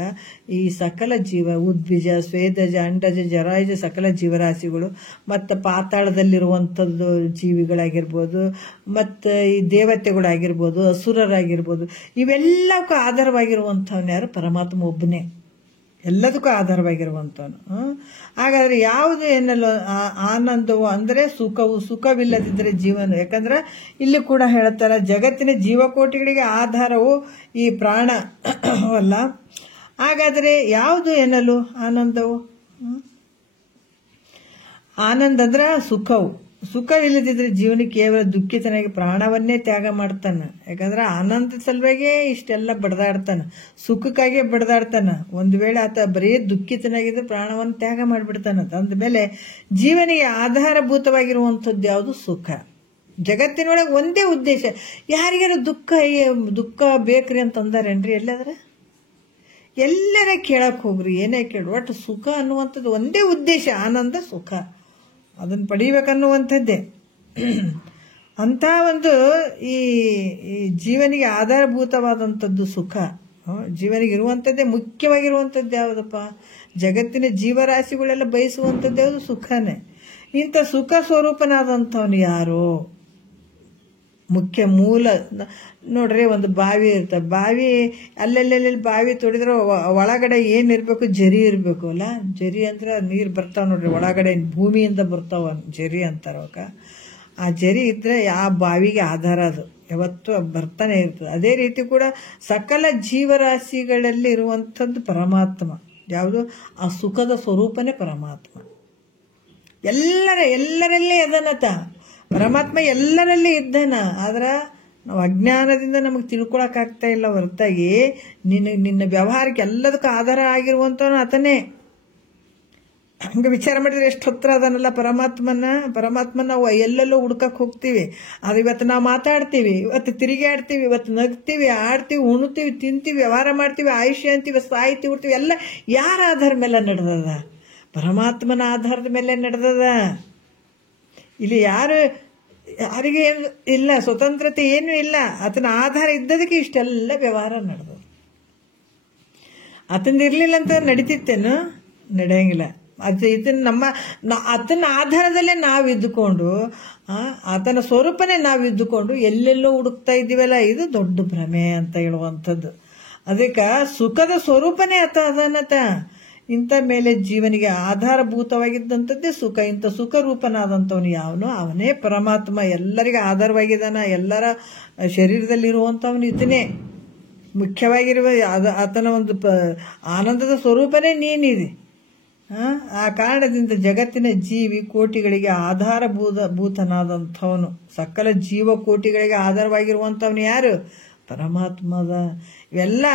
ಈ ಸಕಲ ಜೀವ, ಉದ್ವಿಜ ಸ್ವೇದಜ ಅಂಡಜ ಜರಾಯುಜ ಸಕಲ ಜೀವರಾಶಿಗಳು, ಮತ್ತು ಪಾತಾಳದಲ್ಲಿರುವಂಥದ್ದು ಜೀವಿಗಳಾಗಿರ್ಬೋದು, ಮತ್ತು ಈ ದೇವತೆಗಳಾಗಿರ್ಬೋದು, ಅಸುರರಾಗಿರ್ಬೋದು, ಇವೆಲ್ಲಕ್ಕೂ ಆಧಾರವಾಗಿರುವಂಥವನು ಯಾರು, ಪರಮಾತ್ಮ ಒಬ್ಬನೇ. ಎಲ್ಲದಕ್ಕೂ ಆಧಾರವಾಗಿರುವಂಥವನು. ಹಾಗಾದ್ರೆ ಯಾವುದು ಏನಲ್ಲ ಆನಂದವು ಅಂದರೆ ಸುಖವು, ಸುಖವಿಲ್ಲದಿದ್ದರೆ ಜೀವನ. ಯಾಕಂದ್ರೆ ಇಲ್ಲಿ ಕೂಡ ಹೇಳ್ತಾರೆ, ಜಗತ್ತಿನ ಜೀವಕೋಟಿಗಳಿಗೆ ಆಧಾರವು ಈ ಪ್ರಾಣ ಅಲ್ಲ. ಹಾಗಾದ್ರೆ ಯಾವುದು ಎನ್ನಲು ಆನಂದವು? ಆನಂದ ಅಂದ್ರೆ ಸುಖವು. ಸುಖವಿಲ್ಲದಿದ್ರೆ ಜೀವನಕ್ಕೆ ಕೇವಲ ದುಃಖಿತನಾಗಿ ಪ್ರಾಣವನ್ನೇ ತ್ಯಾಗ ಮಾಡ್ತಾನ. ಯಾಕಂದ್ರೆ ಆನಂದ ಸಲುವಾಗೇ ಇಷ್ಟೆಲ್ಲ ಬಡದಾಡ್ತಾನ, ಸುಖಕ್ಕಾಗಿ ಬಡದಾಡ್ತಾನ. ಒಂದು ವೇಳೆ ಆತ ಬರೀ ದುಃಖಿತನಾಗಿದ್ರೆ ಪ್ರಾಣವನ್ನು ತ್ಯಾಗ ಮಾಡಿಬಿಡ್ತಾನಂತ. ಅಂದಮೇಲೆ ಜೀವನಿಗೆ ಆಧಾರಭೂತವಾಗಿರುವಂಥದ್ದು ಯಾವುದು, ಸುಖ. ಜಗತ್ತಿನೊಳಗೆ ಒಂದೇ ಉದ್ದೇಶ. ಯಾರಿಗಾರ ದುಃಖ ಬೇಕ್ರಿ ಅಂತಂದಾರೇನ್ರಿ? ಎಲ್ಲರ ಕೇಳಕ್ ಹೋಗ್ರಿ, ಏನೇ ಕೇಳಿ, ಒಟ್ಟು ಸುಖ ಅನ್ನುವಂಥದ್ದು ಒಂದೇ ಉದ್ದೇಶ, ಆನಂದ ಸುಖ, ಅದನ್ನು ಪಡಿಬೇಕನ್ನುವಂಥದ್ದೇ. ಅಂತ ಒಂದು ಈ ಜೀವನಿಗೆ ಆಧಾರಭೂತವಾದಂಥದ್ದು ಸುಖ. ಜೀವನಿಗೆ ಇರುವಂಥದ್ದೇ ಮುಖ್ಯವಾಗಿರುವಂಥದ್ದು ಯಾವುದಪ್ಪ? ಜಗತ್ತಿನ ಜೀವರಾಶಿಗಳೆಲ್ಲ ಬಯಸುವಂಥದ್ದು ಯಾವುದು? ಸುಖನೇ. ಇಂಥ ಸುಖ ಸ್ವರೂಪನಾದಂಥವನು ಯಾರು? ಮುಖ್ಯ ಮೂಲ ನೋಡ್ರಿ, ಒಂದು ಬಾವಿ ಇರ್ತದೆ. ಬಾವಿ ಅಲ್ಲೆಲ್ಲೆಲ್ಲಿ ಬಾವಿ ತೊಡಿದ್ರೆ ಒಳಗಡೆ ಏನಿರ್ಬೇಕು, ಜರಿ ಇರಬೇಕು ಅಲ್ಲ. ಜರಿ ಅಂದ್ರೆ ನೀರು ಬರ್ತಾವ ನೋಡ್ರಿ, ಒಳಗಡೆ ಭೂಮಿಯಿಂದ ಬರ್ತಾವ, ಜರಿ ಅಂತಾರ ಅವಕ್ಕ. ಆ ಜರಿ ಇದ್ರೆ ಆ ಬಾವಿಗೆ ಆಧಾರ, ಅದು ಯಾವತ್ತೂ ಬರ್ತಾನೆ ಇರ್ತದೆ. ಅದೇ ರೀತಿ ಕೂಡ ಸಕಲ ಜೀವರಾಶಿಗಳಲ್ಲಿ ಇರುವಂಥದ್ದು ಪರಮಾತ್ಮ ಯಾವುದು? ಆ ಸುಖದ ಸ್ವರೂಪನೇ ಪರಮಾತ್ಮ. ಎಲ್ಲರಲ್ಲಿ ಅದನ್ನತ ಪರಮಾತ್ಮ ಎಲ್ಲರಲ್ಲಿ ಇದ್ದಾನ. ಆದ್ರ ನಾವು ಅಜ್ಞಾನದಿಂದ ನಮಗೆ ತಿಳ್ಕೊಳಕ್ಕಾಗ್ತಾ ಇಲ್ಲ ಹೊರತಾಗಿ ನಿನ್ನ ವ್ಯವಹಾರಕ್ಕೆ ಎಲ್ಲದಕ್ಕೂ ಆಧಾರ ಆಗಿರುವಂತವನು ಆತನೇ. ಹಂಗೆ ವಿಚಾರ ಮಾಡಿದ್ರೆ ಎಷ್ಟು ಹತ್ರ ಅದನ್ನಲ್ಲ ಪರಮಾತ್ಮನ ನಾವು ಎಲ್ಲೆಲ್ಲೋ ಹುಡ್ಕಕ್ ಹೋಗ್ತೀವಿ. ಅದು ಇವತ್ತು ನಾವು ಮಾತಾಡ್ತೀವಿ, ಇವತ್ತು ತಿರುಗಾಡ್ತೀವಿ, ಇವತ್ತು ನಗ್ತೀವಿ, ಆಡ್ತೀವಿ, ಉಣ್ತೀವಿ, ತಿಂತೀವಿ, ವ್ಯವಹಾರ ಮಾಡ್ತೀವಿ, ಆಯುಷ್ಯ ಅಂತೀವಿ, ಸಾಹಿತ್ಯ ಉಡ್ತೀವಿ. ಎಲ್ಲ ಯಾರ ಆಧಾರ ಮೇಲೆ ನಡೆದದ? ಪರಮಾತ್ಮನ ಆಧಾರದ ಮೇಲೆ ನಡೆದದ. ಇಲ್ಲಿ ಯಾರಿಗೆ ಇಲ್ಲ, ಸ್ವತಂತ್ರತೆ ಏನೂ ಇಲ್ಲ. ಆತನ ಆಧಾರ ಇದ್ದದಕ್ಕೆ ಇಷ್ಟೆಲ್ಲ ವ್ಯವಹಾರ ನಡೆದ. ಆತನ ಇರ್ಲಿಲ್ಲ ಅಂತ ನಡೀತಿತ್ತೇನು? ನಡೆಯಂಗಿಲ್ಲ. ಆತನ ಆಧಾರದಲ್ಲೇ ನಾವು ಇದ್ದುಕೊಂಡು, ಆತನ ಸ್ವರೂಪನೇ ನಾವು ಇದ್ದುಕೊಂಡು ಎಲ್ಲೆಲ್ಲೋ ಹುಡುಕ್ತಾ ಇದ್ದೀವಲ್ಲ, ಇದು ದೊಡ್ಡ ಭ್ರಮೆ ಅಂತ ಹೇಳುವಂಥದ್ದು. ಅದಕ್ಕೆ ಸುಖದ ಸ್ವರೂಪನೇ ಅದನ್ನತ. ಇಂಥ ಮೇಲೆ ಜೀವನಿಗೆ ಆಧಾರಭೂತವಾಗಿದ್ದಂಥದ್ದೇ ಸುಖ. ಇಂಥ ಸುಖ ರೂಪನಾದಂಥವನು ಯಾವನು? ಅವನೇ ಪರಮಾತ್ಮ. ಎಲ್ಲರಿಗೆ ಆಧಾರವಾಗಿದ್ದಾನ. ಎಲ್ಲರ ಶರೀರದಲ್ಲಿರುವಂಥವನು ಇದನ್ನೇ ಮುಖ್ಯವಾಗಿರುವ ಆತನ ಒಂದು ಆನಂದದ ಸ್ವರೂಪನೇ ನೀನಿದೆ. ಆ ಕಾರಣದಿಂದ ಜಗತ್ತಿನ ಜೀವಿ ಕೋಟಿಗಳಿಗೆ ಆಧಾರಭೂತನಾದಂಥವನು, ಸಕಲ ಜೀವ ಕೋಟಿಗಳಿಗೆ ಆಧಾರವಾಗಿರುವಂಥವನು ಯಾರು? ಪರಮಾತ್ಮದ. ಇವೆಲ್ಲ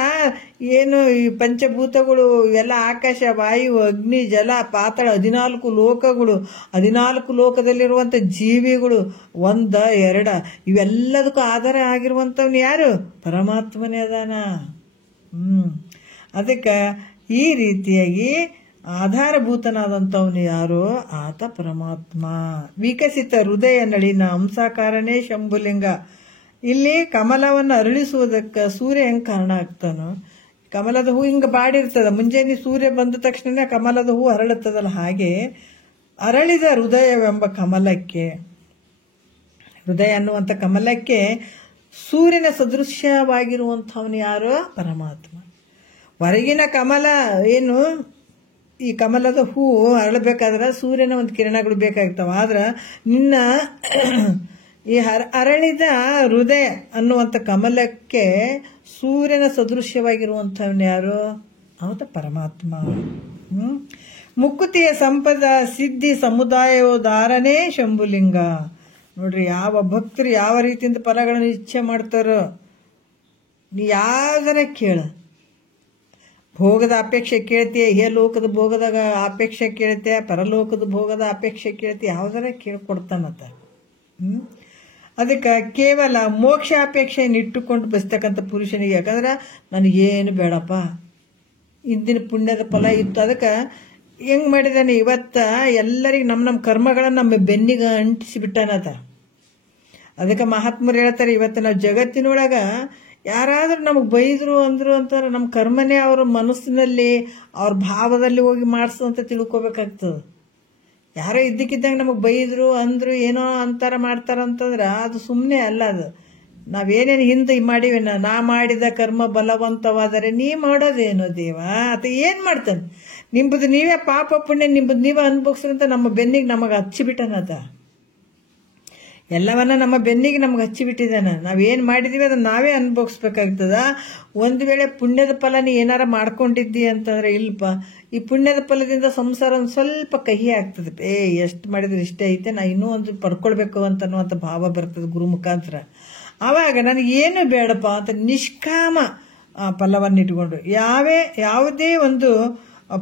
ಏನು ಈ ಪಂಚಭೂತಗಳು, ಇವೆಲ್ಲ ಆಕಾಶ, ವಾಯು, ಅಗ್ನಿ, ಜಲ, ಪಾತಾಳ, 14 ಲೋಕಗಳು, 14 ಲೋಕದಲ್ಲಿರುವಂಥ ಜೀವಿಗಳು, 1 2 ಇವೆಲ್ಲದಕ್ಕೂ ಆಧಾರ ಆಗಿರುವಂಥವ್ನು ಯಾರು? ಪರಮಾತ್ಮನೇ ಅದಾನ. ಅದಕ್ಕೆ ಈ ರೀತಿಯಾಗಿ ಆಧಾರಭೂತನಾದಂಥವನು ಯಾರು? ಆತ ಪರಮಾತ್ಮ. ವಿಕಸಿತ ಹೃದಯ ನಳಿನ ಅಂಸಾಕಾರನೇ ಶಂಭುಲಿಂಗ. ಇಲ್ಲಿ ಕಮಲವನ್ನು ಅರಳಿಸುವುದಕ್ಕೆ ಸೂರ್ಯ ಹೆಂಗೆ ಕಾರಣ ಆಗ್ತಾನೋ, ಕಮಲದ ಹೂ ಹಿಂಗೆ ಬಾಡಿರ್ತದ, ಮುಂಜಾನೆ ಸೂರ್ಯ ಬಂದ ತಕ್ಷಣ ಕಮಲದ ಹೂ ಅರಳುತ್ತದಲ್ಲ, ಹಾಗೆ ಅರಳಿದ ಹೃದಯವೆಂಬ ಕಮಲಕ್ಕೆ, ಹೃದಯ ಅನ್ನುವಂಥ ಕಮಲಕ್ಕೆ ಸೂರ್ಯನ ಸದೃಶ್ಯವಾಗಿರುವಂಥವನು ಯಾರು? ಪರಮಾತ್ಮ. ಹೊರಗಿನ ಕಮಲ ಏನು, ಈ ಕಮಲದ ಹೂವು ಅರಳಬೇಕಾದ್ರೆ ಸೂರ್ಯನ ಒಂದು ಕಿರಣಗಳು ಬೇಕಾಗ್ತಾವ. ಆದ್ರೆ ನಿನ್ನ ಈ ಅರಳಿದ ಹೃದಯ ಅನ್ನುವಂಥ ಕಮಲಕ್ಕೆ ಸೂರ್ಯನ ಸದೃಶ್ಯವಾಗಿರುವಂಥವನ್ನ ಯಾರು? ಅವತ್ತ ಪರಮಾತ್ಮ. ಮುಕುತಿಯ ಸಂಪದ ಸಿದ್ಧಿ ಸಮುದಾಯೋದಾರನೇ ಶಂಭುಲಿಂಗ. ನೋಡ್ರಿ, ಯಾವ ಭಕ್ತರು ಯಾವ ರೀತಿಯಿಂದ ಫಲಗಳನ್ನು ಇಚ್ಛೆ ಮಾಡ್ತಾರೋ ನೀ ಯಾವ್ದಾರ ಕೇಳ. ಭೋಗದ ಅಪೇಕ್ಷೆ ಕೇಳ್ತೀಯ, ಹೇ ಲೋಕದ ಭೋಗದಾಗ ಅಪೇಕ್ಷೆ ಕೇಳ್ತೀಯ, ಪರಲೋಕದ ಭೋಗದ ಅಪೇಕ್ಷೆ ಕೇಳ್ತೀಯ, ಯಾವ್ದಾರ ಕೇಳ್ಕೊಡ್ತಾನತ್ತ. ಅದಕ್ಕೆ ಕೇವಲ ಮೋಕ್ಷ ಅಪೇಕ್ಷೆಯನ್ನು ಇಟ್ಟುಕೊಂಡು ಬಸ್ತಕ್ಕಂಥ ಪುರುಷನಿಗೆ, ಯಾಕಂದ್ರೆ ನನಗೇನು ಬೇಡಪ್ಪ, ಇಂದಿನ ಪುಣ್ಯದ ಫಲ ಇತ್ತು. ಅದಕ್ಕೆ ಹೆಂಗ್ ಮಾಡಿದಾನೆ ಇವತ್ತ ಎಲ್ಲರಿಗೆ ನಮ್ಮ ಕರ್ಮಗಳನ್ನ ನಮ್ಮ ಬೆನ್ನಿಗೆ ಅಂಟಿಸಿಬಿಟ್ಟಾನತ. ಅದಕ್ಕೆ ಮಹಾತ್ಮರು ಹೇಳ್ತಾರೆ, ಇವತ್ತು ನಾವು ಜಗತ್ತಿನೊಳಗ ಯಾರಾದ್ರೂ ನಮಗೆ ಬೈದ್ರು ಅಂದ್ರು ಅಂತಾರೆ, ನಮ್ಮ ಕರ್ಮನೇ ಅವ್ರ ಮನಸ್ಸಿನಲ್ಲಿ ಅವ್ರ ಭಾವದಲ್ಲಿ ಹೋಗಿ ಮಾಡಿಸು ಅಂತ ತಿಳ್ಕೊಬೇಕಾಗ್ತದೆ. ಯಾರೋ ಇದ್ದಕ್ಕಿದ್ದಂಗೆ ನಮಗೆ ಬೈದ್ರು ಅಂದ್ರು ಏನೋ ಅಂತಾರ ಮಾಡ್ತಾರಂತಂದ್ರೆ ಅದು ಸುಮ್ಮನೆ ಅಲ್ಲ. ಅದು ನಾವೇನೇನು ಹಿಂದೆ ಮಾಡೀವಿ, ನಾ ಮಾಡಿದ ಕರ್ಮ ಬಲವಂತವಾದರೆ ನೀ ಮಾಡೋದೇನೋ ದೇವ ಆತ ಏನು ಮಾಡ್ತಾನೆ? ನಿಂಬುದು ನೀವೇ ಪಾಪ ಪುಣ್ಯ ನಿಂಬುದು ನೀವೇ ಅನ್ಭೋಗ್ಸ್ರಂತ ನಮ್ಮ ಬೆನ್ನಿಗೆ ನಮಗೆ ಹಚ್ಚಿಬಿಟ್ಟನದ. ಎಲ್ಲವನ್ನ ನಮ್ಮ ಬೆನ್ನಿಗೆ ನಮ್ಗೆ ಹಚ್ಚಿಬಿಟ್ಟಿದ್ದಾನ. ನಾವೇನು ಮಾಡಿದೀವಿ ಅದನ್ನ ನಾವೇ ಅನುಭವಿಸ್ಬೇಕಾಗ್ತದ. ಒಂದು ವೇಳೆ ಪುಣ್ಯದ ಫಲ ನೀ ಏನಾರ ಮಾಡ್ಕೊಂಡಿದ್ದಿ ಅಂತಂದ್ರೆ, ಇಲ್ಪ ಈ ಪುಣ್ಯದ ಫಲದಿಂದ ಸಂಸಾರ ಒಂದು ಸ್ವಲ್ಪ ಕಹಿ ಆಗ್ತದೆ. ಎಷ್ಟು ಮಾಡಿದ್ರೆ ಇಷ್ಟೇ ಐತೆ, ನಾ ಇನ್ನೂ ಒಂದು ಪಡ್ಕೊಳ್ಬೇಕು ಅಂತನ್ನುವಂಥ ಭಾವ ಬರ್ತದೆ ಗುರು ಮುಖಾಂತರ. ಆವಾಗ ನನಗೆ ಏನು ಬೇಡಪ್ಪ ಅಂತ ನಿಷ್ಕಾಮ ಫಲವನ್ನು ಇಟ್ಕೊಂಡು ಯಾವುದೇ ಒಂದು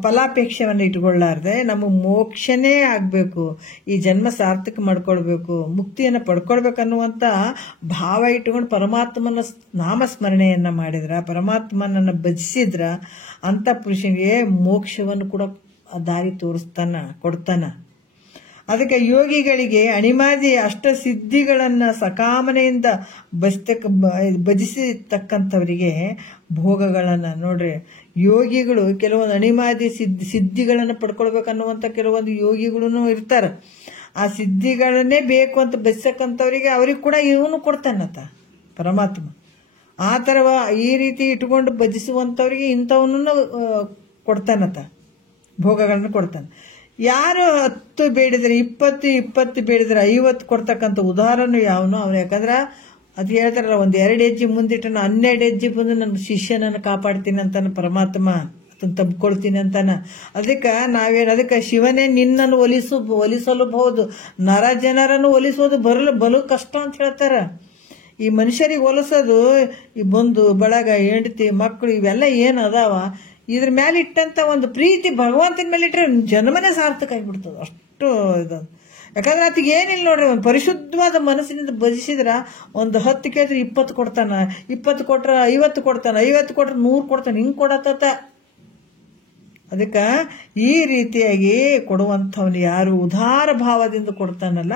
ಫಲಾಪೇಕ್ಷೆಯನ್ನು ಇಟ್ಕೊಳ್ಳಾರ್ದೆ ನಮಗೆ ಮೋಕ್ಷನೇ ಆಗಬೇಕು, ಈ ಜನ್ಮ ಸಾರ್ಥಕ ಮಾಡ್ಕೊಳ್ಬೇಕು, ಮುಕ್ತಿಯನ್ನು ಪಡ್ಕೊಳ್ಬೇಕನ್ನುವಂಥ ಭಾವ ಇಟ್ಕೊಂಡು ಪರಮಾತ್ಮನ ನಾಮಸ್ಮರಣೆಯನ್ನು ಮಾಡಿದ್ರ, ಪರಮಾತ್ಮನನ್ನು ಭಜಿಸಿದ್ರ ಅಂಥ ಪುರುಷನಿಗೆ ಮೋಕ್ಷವನ್ನು ಕೂಡ ದಾರಿ ತೋರಿಸ್ತಾನ, ಕೊಡ್ತಾನ. ಅದಕ್ಕೆ ಯೋಗಿಗಳಿಗೆ ಅಣಿಮಾದಿ ಅಷ್ಟ ಸಿದ್ಧಿಗಳನ್ನು ಸಕಾಮನೆಯಿಂದ ಭಜಿಸತಕ್ಕಂಥವರಿಗೆ ಭೋಗಗಳನ್ನು ನೋಡ್ರಿ, ಯೋಗಿಗಳು ಕೆಲವೊಂದು ಅಣಿಮಾದಿ ಸಿದ್ಧಿಗಳನ್ನು ಪಡ್ಕೊಳ್ಬೇಕನ್ನುವಂಥ ಕೆಲವೊಂದು ಯೋಗಿಗಳು ಇರ್ತಾರೆ. ಆ ಸಿದ್ಧಿಗಳನ್ನೇ ಬೇಕು ಅಂತ ಬಯಸಕ್ಕಂಥವ್ರಿಗೆ ಅವ್ರಿಗೆ ಕೂಡ ಇವನು ಕೊಡ್ತಾನತ್ತ ಪರಮಾತ್ಮ. ಆ ಥರ ಈ ರೀತಿ ಇಟ್ಕೊಂಡು ಭಜಿಸುವಂಥವ್ರಿಗೆ ಇಂಥವನ್ನ ಕೊಡ್ತಾನತ್ತ, ಭೋಗಗಳನ್ನು ಕೊಡ್ತಾನೆ. ಯಾರು 10 ಬೇಡಿದ್ರೆ 20 ಬೇಡಿದ್ರೆ 50 ಕೊಡ್ತಕ್ಕಂಥ ಉದಾಹರಣೆ ಯಾವನು ಅವನು. ಯಾಕಂದ್ರೆ ಅದು ಹೇಳ್ತಾರಲ್ಲ, ಒಂದು 2 ಹೆಜ್ಜೆ ಮುಂದಿಟ್ಟು 12 ಹೆಜ್ಜೆ ಬಂದು ನನ್ನ ಶಿಷ್ಯನನ್ನು ಕಾಪಾಡ್ತೀನಿ ಅಂತಾನೆ ಪರಮಾತ್ಮ, ಅದನ್ನ ತಬ್ಕೊಳ್ತೀನಿ ಅಂತಾನ. ಅದಕ್ಕೆ ಶಿವನೇ ನಿನ್ನನ್ನು ಒಲಿಸಲಬಹುದು, ನರ ಜನರನ್ನು ಒಲಿಸೋದು ಬಲು ಕಷ್ಟ ಅಂತ ಹೇಳ್ತಾರ. ಈ ಮನುಷ್ಯರಿಗೆ ಒಲಿಸೋದು ಈ ಬಂಧು ಬಳಗ ಹೆಂಡತಿ ಮಕ್ಕಳು ಇವೆಲ್ಲ ಏನು ಅದಾವ, ಇದ್ರ ಮೇಲೆ ಇಟ್ಟಂತ ಒಂದು ಪ್ರೀತಿ ಭಗವಂತನ ಮೇಲೆ ಇಟ್ಟರೆ ಜನ್ಮನೇ ಸಾರ್ಥಕ ಆಗಿಬಿಡ್ತದೆ. ಅಷ್ಟು ಇದು. ಯಾಕಂದ್ರೆ ಆತಿಗೆ ಏನಿಲ್ಲ ನೋಡ್ರಿ, ಒಂದು ಪರಿಶುದ್ಧವಾದ ಮನಸ್ಸಿನಿಂದ ಭಜಿಸಿದ್ರ ಒಂದು 10 ಕೇಳಿದ್ರೆ 20 ಕೊಡ್ತಾನ, 20 ಕೊಟ್ರೆ 50 ಕೊಡ್ತಾನ, 50 ಕೊಟ್ರೆ 100 ಕೊಡ್ತಾನೆ, ಹಿಂಗೆ ಕೊಡತ್ತ. ಅದಕ್ಕೆ ಈ ರೀತಿಯಾಗಿ ಕೊಡುವಂಥವನು ಯಾರು ಉದಾರ ಭಾವದಿಂದ ಕೊಡ್ತಾನಲ್ಲ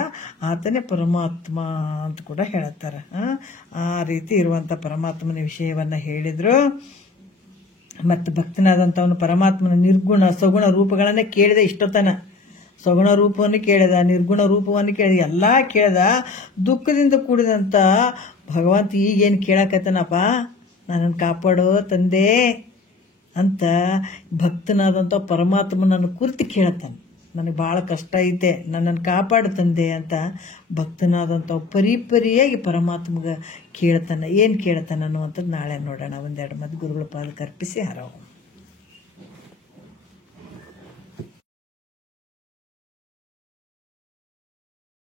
ಆತನೇ ಪರಮಾತ್ಮ ಅಂತ ಕೂಡ ಹೇಳ್ತಾರೆ. ಆ ರೀತಿ ಇರುವಂಥ ಪರಮಾತ್ಮನ ವಿಷಯವನ್ನ ಹೇಳಿದ್ರು. ಮತ್ತು ಭಕ್ತನಾದಂಥವನು ಪರಮಾತ್ಮನ ನಿರ್ಗುಣ ಸಗುಣ ರೂಪಗಳನ್ನೇ ಕೇಳಿದ. ಇಷ್ಟೊತ್ತನ ಸಗುಣ ರೂಪವನ್ನು ಕೇಳಿದ, ನಿರ್ಗುಣ ರೂಪವನ್ನು ಕೇಳಿದ, ಎಲ್ಲ ಕೇಳಿದ. ದುಃಖದಿಂದ ಕೂಡಿದಂಥ ಭಗವಂತ ಈಗೇನು ಕೇಳಕತ್ತನಪ್ಪ, ನನ್ನನ್ನು ಕಾಪಾಡೋ ತಂದೆ ಅಂತ ಭಕ್ತನಾದಂಥ ಪರಮಾತ್ಮನನ್ನು ಕುರಿತು ಕೇಳತ್ತಾನೆ. ನನಗೆ ಭಾಳ ಕಷ್ಟ ಐತೆ, ನನ್ನನ್ನು ಕಾಪಾಡು ತಂದೆ ಅಂತ ಭಕ್ತನಾದಂಥ ಪರಿಯಾಗಿ ಪರಮಾತ್ಮಗೆ ಕೇಳ್ತಾನೆ. ಏನು ಕೇಳ್ತಾನೆ ಅನ್ನುವಂಥದ್ದು ನಾಳೆ ನೋಡೋಣ. ಒಂದೆರಡು ಮದ್ದು ಗುರುಗಳ ಪಾದಕ್ಕೆ ಅರ್ಪಿಸಿ ಹರವು.